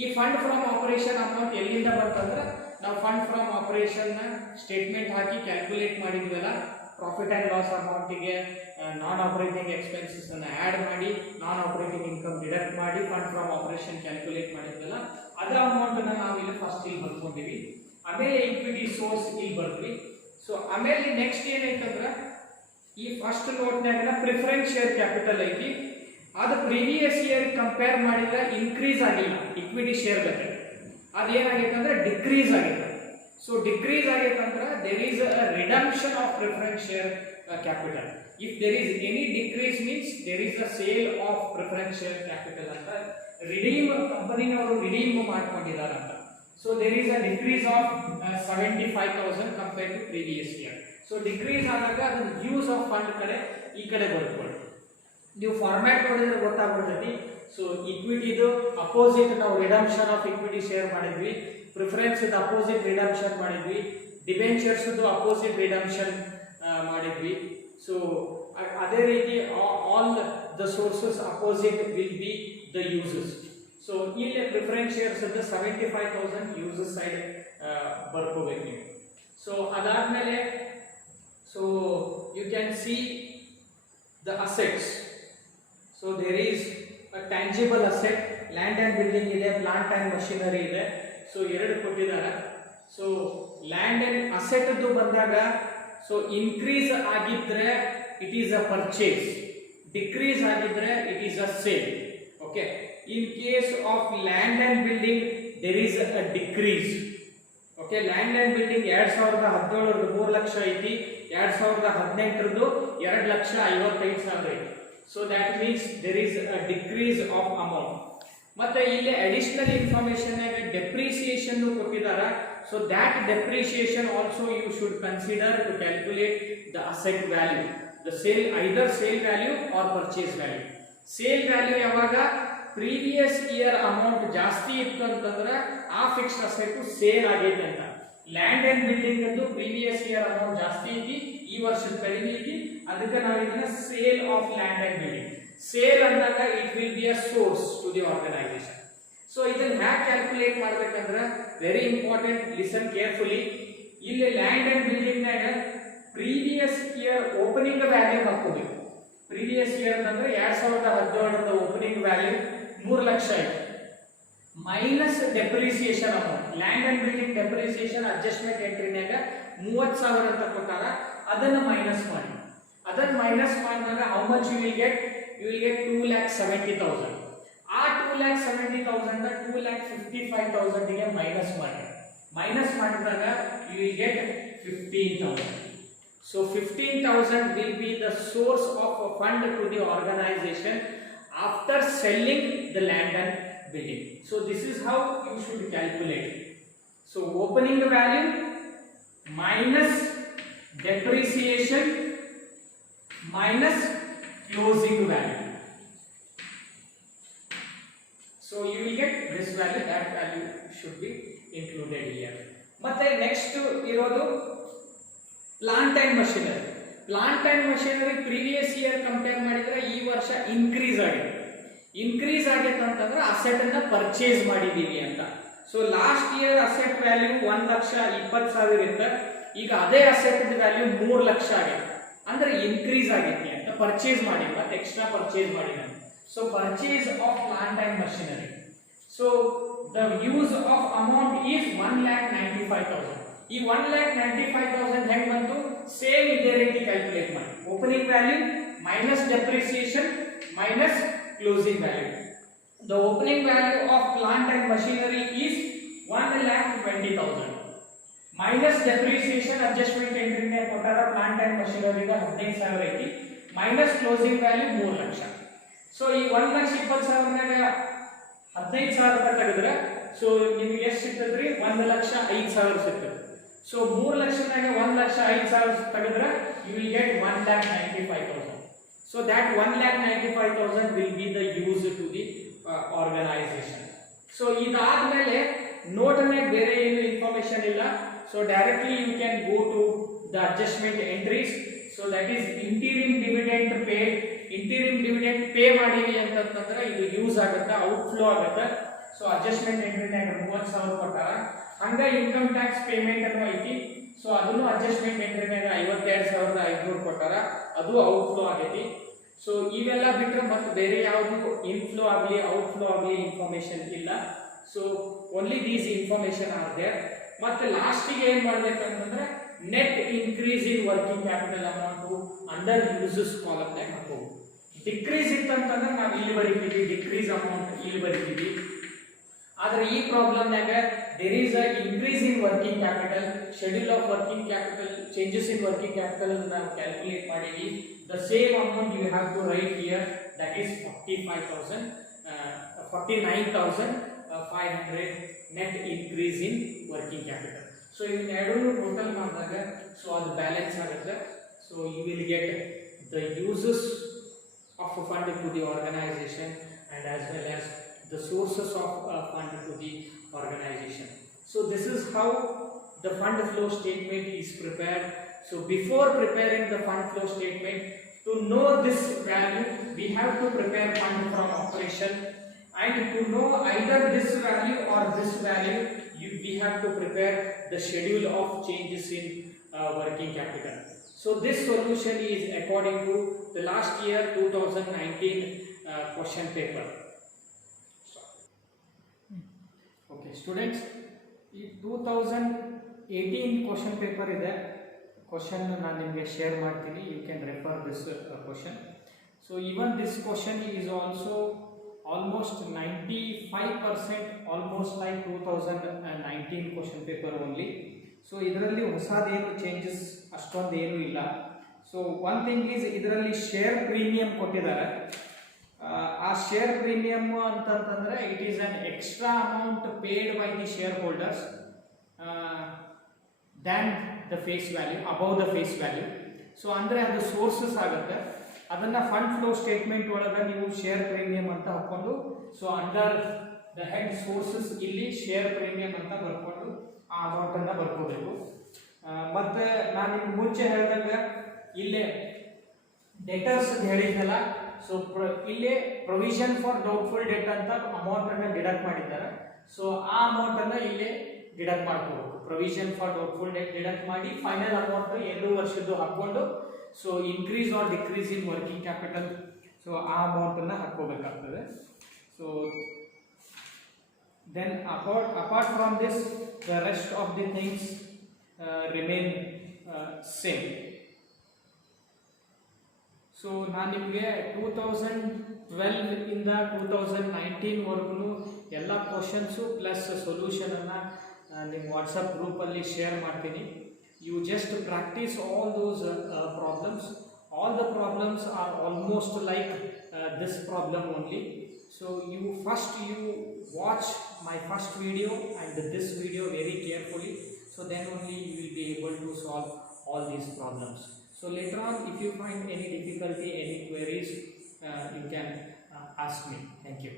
ಈ ಫಂಡ್ ಫ್ರಮ್ ಆಪರೇಷನ್ ಅಮೌಂಟ್ ಎಲ್ಲಿಂದ ಬಂತಂದ್ರೆ ನಾವು ಫಂಡ್ ಫ್ರಮ್ ಆಪರೇಷನ್ ಸ್ಟೇಟ್ಮೆಂಟ್ ಹಾಕಿ ಕ್ಯಾಲ್ಕುಲೇಟ್ ಮಾಡಿದ್ವಲ್ಲ, ಪ್ರಾಫಿಟ್ ಆ್ಯಂಡ್ ಲಾಸ್ ಅಮೌಂಟಿಗೆ ನಾನ್ ಆಪರೇಟಿಂಗ್ ಎಕ್ಸ್ಪೆನ್ಸಸ್ ಅನ್ನು ಆ್ಯಡ್ ಮಾಡಿ ನಾನ್ ಆಪರೇಟಿಂಗ್ ಇನ್ಕಮ್ ಡಿಡಕ್ಟ್ ಮಾಡಿ ಫಂಡ್ ಫ್ರಮ್ ಆಪರೇಷನ್ ಕ್ಯಾಲ್ಕುಲೇಟ್ ಮಾಡಿದ್ವಲ್ಲ ಅದರ ಅಮೌಂಟನ್ನು ನಾವು ಇಲ್ಲಿ ಫಸ್ಟ್ ಇಲ್ಲಿ ಬರ್ಕೊಂಡಿವಿ. ಆಮೇಲೆ ಇಕ್ವಿಟಿ ಸೋರ್ಸ್ ಇಲ್ಲಿ ಬರ್ತೀವಿ. ಸೊ ಆಮೇಲೆ ನೆಕ್ಸ್ಟ್ ಏನೈತಂದ್ರೆ ಈ ಫಸ್ಟ್ ನೋಟ್ನಾಗ ಪ್ರಿಫರೆನ್ಸ್ ಶೇರ್ ಕ್ಯಾಪಿಟಲ್ ಐತಿ, ಅದು ಪ್ರೀವಿಯಸ್ ಇಯರ್ ಕಂಪೇರ್ ಮಾಡಿದ್ರೆ ಇನ್ಕ್ರೀಸ್ ಆಗಿಲ್ಲ ಇಕ್ವಿಟಿ ಶೇರ್ ಬಗ್ಗೆ. ಅದೇನಾಗೈತೆ ಅಂದ್ರೆ ಡಿಕ್ರೀಸ್ ಆಗೈತೆ. ಸೊ ಡಿಕ್ರೀಸ್ ಆಗೈತೆ ಅಂದ್ರೆ there is a redemption of preference share capital. If there is any decrease means there is a sale of preference share capital ಅಂತ redeem ಕಂಪನಿನವರು ರಿಡೀಮ್ ಮಾಡ್ಕೊಂಡಿದ್ದಾರೆ ಅಂತ. So there is a decrease of 75,000 compare to previous year. So decrease ಆದಾಗ ಅದು use of fund ಕಡೆ ಈ ಕಡೆ ಬರ್ಕೊಳ್ಳಿ. ನೀವು ಫಾರ್ಮ್ಯಾಟ್ ನೋಡಿದ್ರೆ ಗೊತ್ತಾಗ್ಬಿಡ್ತೈತಿ. ಸೊ ಇಕ್ವಿಟಿದು ಅಪೋಸಿಟ್ ನಾವು ರಿಡಂಪ್ಷನ್ ಆಫ್ ಇಕ್ವಿಟಿ ಶೇರ್ ಮಾಡಿದ್ವಿ, ಪ್ರಿಫರೆನ್ಸ್ ಅಪೋಸಿಟ್ ರಿಡಂಪ್ಷನ್ ಮಾಡಿದ್ವಿ, ಡಿಬೆಂಚರ್ಸ್ ಅಪೋಸಿಟ್ ರಿಡಂಪ್ಷನ್ ಮಾಡಿದ್ವಿ. ಸೊ ಅದೇ ರೀತಿ all the sources opposite will be the uses. So ಇಲ್ಲಿ ಪ್ರಿಫರೆನ್ಸ್ ಶೇರ್ಸ್ 75,000 ಯೂಸಸ್ ಸೈಡ್ ಬರ್ಕೋಬೇಕು ನೀವು. ಸೊ ಅದಾದ್ಮೇಲೆ so you can see the assets. So there is a tangible asset, land and building ಇದೆ, plant and machinery ಇದೆ. So ಎರಡು ಕೊಟ್ಟಿದ್ದಾರೆ. So land and asset ಬಂದಾಗ so increase ಆಗಿದ್ರೆ it is a purchase, decrease ಆಗಿದ್ರೆ it is a sale. Okay, in case of land and building there is a decrease. Okay, land and building 2017 3 lakh ಐತಿ, 2018 2,55,000 ಐತಿ. So that means there is a decrease of amount. ಮತ್ತೆ ಇಲ್ಲಿ additional information depreciation ಕೊಟ್ಟಿದ್ದಾರೆ. So that depreciation also you should consider to calculate the asset value, the sale either sale value R purchase value. Sale value ಯಾವಾಗ previous year amount ಜಾಸ್ತಿ ಇತ್ತು ಅಂತಂದ್ರೆ ಆ fixed asset sale ಆಗೈತೆ ಅಂತ. Land and building ಅದು previous year amount ಜಾಸ್ತಿ ಐತಿ, ಈ ವರ್ಷದ ಕಡಿಮೆ ಐತಿ, ಅದಕ್ಕೆ ನಾವು ಇದನ್ನ sale of land and building. Sale ಅಂದಾಗ it will be a source to the organisation. So ಇದನ್ನ ಹ್ಯಾಕ್ ಕ್ಯಾಲ್ಕುಲೇಟ್ ಮಾಡ್ಬೇಕಂದ್ರೆ ವೆರಿ ಇಂಪಾರ್ಟೆಂಟ್, ಲಿಸನ್ ಕೇರ್ಫುಲಿ. ಇಲ್ಲಿ ಲ್ಯಾಂಡ್ ಅಂಡ್ ಬಿಲ್ಡಿಂಗ್ ನಾಗ ಪ್ರೀವಿಯಸ್ ಇಯರ್ ಓಪನಿಂಗ್ ವ್ಯಾಲ್ಯೂ ಹಾಕೋಬೇಕು. ಪ್ರೀವಿಯಸ್ ಇಯರ್ ಅಂದ್ರೆ 2017 ಓಪನಿಂಗ್ ವ್ಯಾಲ್ಯೂ 3 ಲಕ್ಷ ಐತಿ, minus depreciation amount. Land and building depreciation adjustment ಎಂಟ್ರಿನಾಗ 30,000 ಅಂತ ಕೊಟ್ಟಾರ, ಅದನ್ನ ಮೈನಸ್ ಮಾಡಿ. ಅದನ್ನ ಮೈನಸ್ ಮಾಡಿದಾಗ how much you will get? You will get 2,70,000. ಆ 2,70,000 ನ 2,55,000 ಗೆ ಮೈನಸ್ ಮಾಡಿ. ಮೈನಸ್ ಮಾಡಿದಾಗ you will get 15,000. So 15,000 will be the source of a fund to the organization after selling the land and building. So this is how you should calculate. So opening value minus depreciation minus closing value. So you will get this value, that value should be included here. ಮತ್ತೆ next ಇರೋದು plant and machinery. Plant and machinery previous year compare ಮಾಡಿದ್ರೆ ಈ ವರ್ಷ increase ಆಗಿದೆ. Increase ಆಗೈತೆ ಅಂತಂದ್ರೆ asset ಅನ್ನ purchase ಮಾಡಿದೀವಿ ಅಂತ. So last year asset value 1,20,000 ಇತ್ತು, ಈಗ ಅದೇ ಅಸೆಟ್ ವ್ಯಾಲ್ಯೂ 3 ಲಕ್ಷ ಆಗೈತೆ, ಅಂದ್ರೆ ಇನ್ಕ್ರೀಸ್ ಆಗೈತಿ ಅಂತ. ಪರ್ಚೇಸ್ ಮಾಡಿ ಮತ್ತೆ ಎಕ್ಸ್ಟ್ರಾ ಪರ್ಚೇಸ್ ಮಾಡಿದ. So purchase of plant and machinery. So the use of amount is 1,95,000. ಈ 1,95,000 ಹೆಂಗ್ ಬಂತು? ಸೇಮ್ ಇದೇ ರೀತಿ ಕ್ಯಾಲ್ಕುಲೇಟ್ ಮಾಡಿ. Opening value minus depreciation minus closing value. The opening value of plant and machinery is 1,20,000 minus depreciation adjustment ಎಂಟ್ರಿನೇ ಕೊಟ್ಟಾರ. Plant and ಮಷಿನರಿಗೆ 15,000 ಐತಿ, minus closing value 3 lakh. So ಈ 1,20,000 15,000 ರೂಪಾಯಿ ತೆಗೆದ್ರೆ ಸೊ ನಿಮಗೆ ಎಷ್ಟು ಸಿಗ್ತದ್ರಿ? 1,05,000 ಸಿಗ್ತದೆ. ಸೊ 3 ಲಕ್ಷನಾಗ 1,05,000 ತೆಗೆದ್ರೆ you will get 1,95,000. So that 1,95,000 will be the use to the organisation. So ಇದಾದ್ಮೇಲೆ ನೋಟ್ನಾಗ ಬೇರೆ ಏನು ಇನ್ಫಾರ್ಮೇಶನ್ ಇಲ್ಲ. So directly you can go to the adjustment entries. So that is interim dividend pay. Interim dividend pay ಮಾಡಿವಿ ಅಂತಂದ್ರೆ ಇದು use ಆಗುತ್ತೆ, outflow ಆಗುತ್ತೆ. ಸೊ ಅಡ್ಜಸ್ಟ್ಮೆಂಟ್ ಎಂಟ್ರಿನಾಗ 30,000 ಕೊಟ್ಟಾರ. ಹಂಗ ಇನ್ಕಮ್ ಟ್ಯಾಕ್ಸ್ ಪೇಮೆಂಟ್ ಅನ್ನೋ ಐತಿ. ಸೊ ಅದನ್ನು ಅಡ್ಜಸ್ಟ್ಮೆಂಟ್ ಎಂಟ್ರಿನಾಗ 52,500 ಕೊಟ್ಟಾರ, ಅದು ಔಟ್ಫ್ಲೋ ಆಗೈತಿ. ಸೊ ಇವೆಲ್ಲ ಬಿಟ್ಟರೆ ಮತ್ತೆ ಬೇರೆ ಯಾವುದು ಇನ್ಫ್ಲೋ ಆಗಲಿ ಔಟ್ಫ್ಲೋ ಆಗಲಿ ಇನ್ಫಾರ್ಮೇಶನ್ ಇಲ್ಲ. So only these information are there. ಮತ್ತೆ ಲಾಸ್ಟಿಗೆ ಏನ್ ಮಾಡ್ಬೇಕಂತಂದ್ರೆ net increase in working capital amount under uses ಕಾಲಮ್ನಾಗ ಹಾಕೋದು. ಡಿಕ್ರೀಸ್ ಇತ್ತಂತಂದ್ರೆ ನಾವು ಇಲ್ಲಿ ಬರೀತೀವಿ, ಡಿಕ್ರೀಸ್ ಅಮೌಂಟ್ ಇಲ್ಲಿ ಬರೀತೀವಿ. ಆದ್ರೆ ಈ ಪ್ರಾಬ್ಲಮ್ನಾಗ there is a increase in working capital. Schedule of working capital, changes in working capital ನಾವು calculate ಮಾಡಿದ್ವಿ. The same amount you have to write here, that is 49,500 net increase in working capital. So in ಎರಡು total ಮಾಡಿದಾಗ so ಅದು balance ಆಗುತ್ತೆ. So you will get the uses of a fund to the organization and as well as the sources of fund to the organization. So this is how the fund flow statement is prepared. So before preparing the fund flow statement, to know this value we have to prepare fund from operation, and to know either this value or this value we have to prepare the schedule of changes in working capital. So this solution is according to the last year 2019 question paper. Okay students, ಈ 2018 question paper ಇದೆ. question ನಾನು ನಿಮಗೆ share ಮಾಡ್ತೀನಿ. You can refer this question. So even this question is also almost 95% almost like 2019 question paper only. So ಇದರಲ್ಲಿ ಹೊಸದೇನು changes ಅಷ್ಟೊಂದು ಏನೂ ಇಲ್ಲ. So one thing is ಇದರಲ್ಲಿ ಶೇರ್ ಪ್ರೀಮಿಯಂ ಕೊಟ್ಟಿದ್ದಾರೆ. ಆ ಶೇರ್ ಪ್ರೀಮಿಯಮ್ ಅಂತಂತಂದರೆ it is an extra amount paid by the share holders than the face value, above the face value. So ಅಂದರೆ ಅದು ಸೋರ್ಸಸ್ ಆಗುತ್ತೆ. ಅದನ್ನು ಫಂಡ್ ಫ್ಲೋ ಸ್ಟೇಟ್ಮೆಂಟ್ ಒಳಗೆ ನೀವು ಶೇರ್ ಪ್ರೀಮಿಯಂ ಅಂತ ಹಾಕ್ಕೊಂಡು so under the head sources ಇಲ್ಲಿ ಶೇರ್ ಪ್ರೀಮಿಯಂ ಅಂತ ಬರ್ಕೊಂಡು ಆ ಅಮೌಂಟನ್ನು ಬರ್ಕೋಬೇಕು. ಮತ್ತು ನಾನು ನಿಮ್ಗೆ ಮುಂಚೆ ಹೇಳಿದಾಗ ಇಲ್ಲೇ ಡೆಟರ್ಸ್ ಹೇಳಿದ್ನಲ್ಲ, ಸೊ ಇಲ್ಲೇ ಪ್ರೊವಿಷನ್ ಫಾರ್ ಡೌಟ್ಫುಲ್ ಡೆಟ್ ಅಂತ ಅಮೌಂಟನ್ನು ಡಿಡಕ್ಟ್ ಮಾಡಿದ್ದಾರೆ. ಸೊ ಆ ಅಮೌಂಟನ್ನು ಇಲ್ಲೇ ಡಿಡಕ್ಟ್ ಮಾಡ್ಕೋಬೇಕು. Provision for doubtful debt deduct ಮಾಡಿ ಫೈನಲ್ ಅಮೌಂಟ್ 2 ವರ್ಷದ್ದು ಹಾಕ್ಕೊಂಡು so increase or decrease in working capital, so ಆ ಅಮೌಂಟನ್ನು ಹಾಕ್ಕೋಬೇಕಾಗ್ತದೆ. So then apart from this the rest of the things remain same. So ನಾನು ನಿಮಗೆ 2012 ಇಂದ 2019 ವರೆಗೂ ಎಲ್ಲ ಕ್ವಶನ್ಸು ಪ್ಲಸ್ ಸೊಲ್ಯೂಷನನ್ನು ನಿಮ್ಮ ವಾಟ್ಸಪ್ ಗ್ರೂಪಲ್ಲಿ ಶೇರ್ ಮಾಡ್ತೀನಿ. You just practise all those problems. All the problems are almost like this problem only. So you watch my first video and this video very carefully, so then only you will be able to solve all these problems. So later on if you find any difficulty, any queries, you can ask me. Thank you.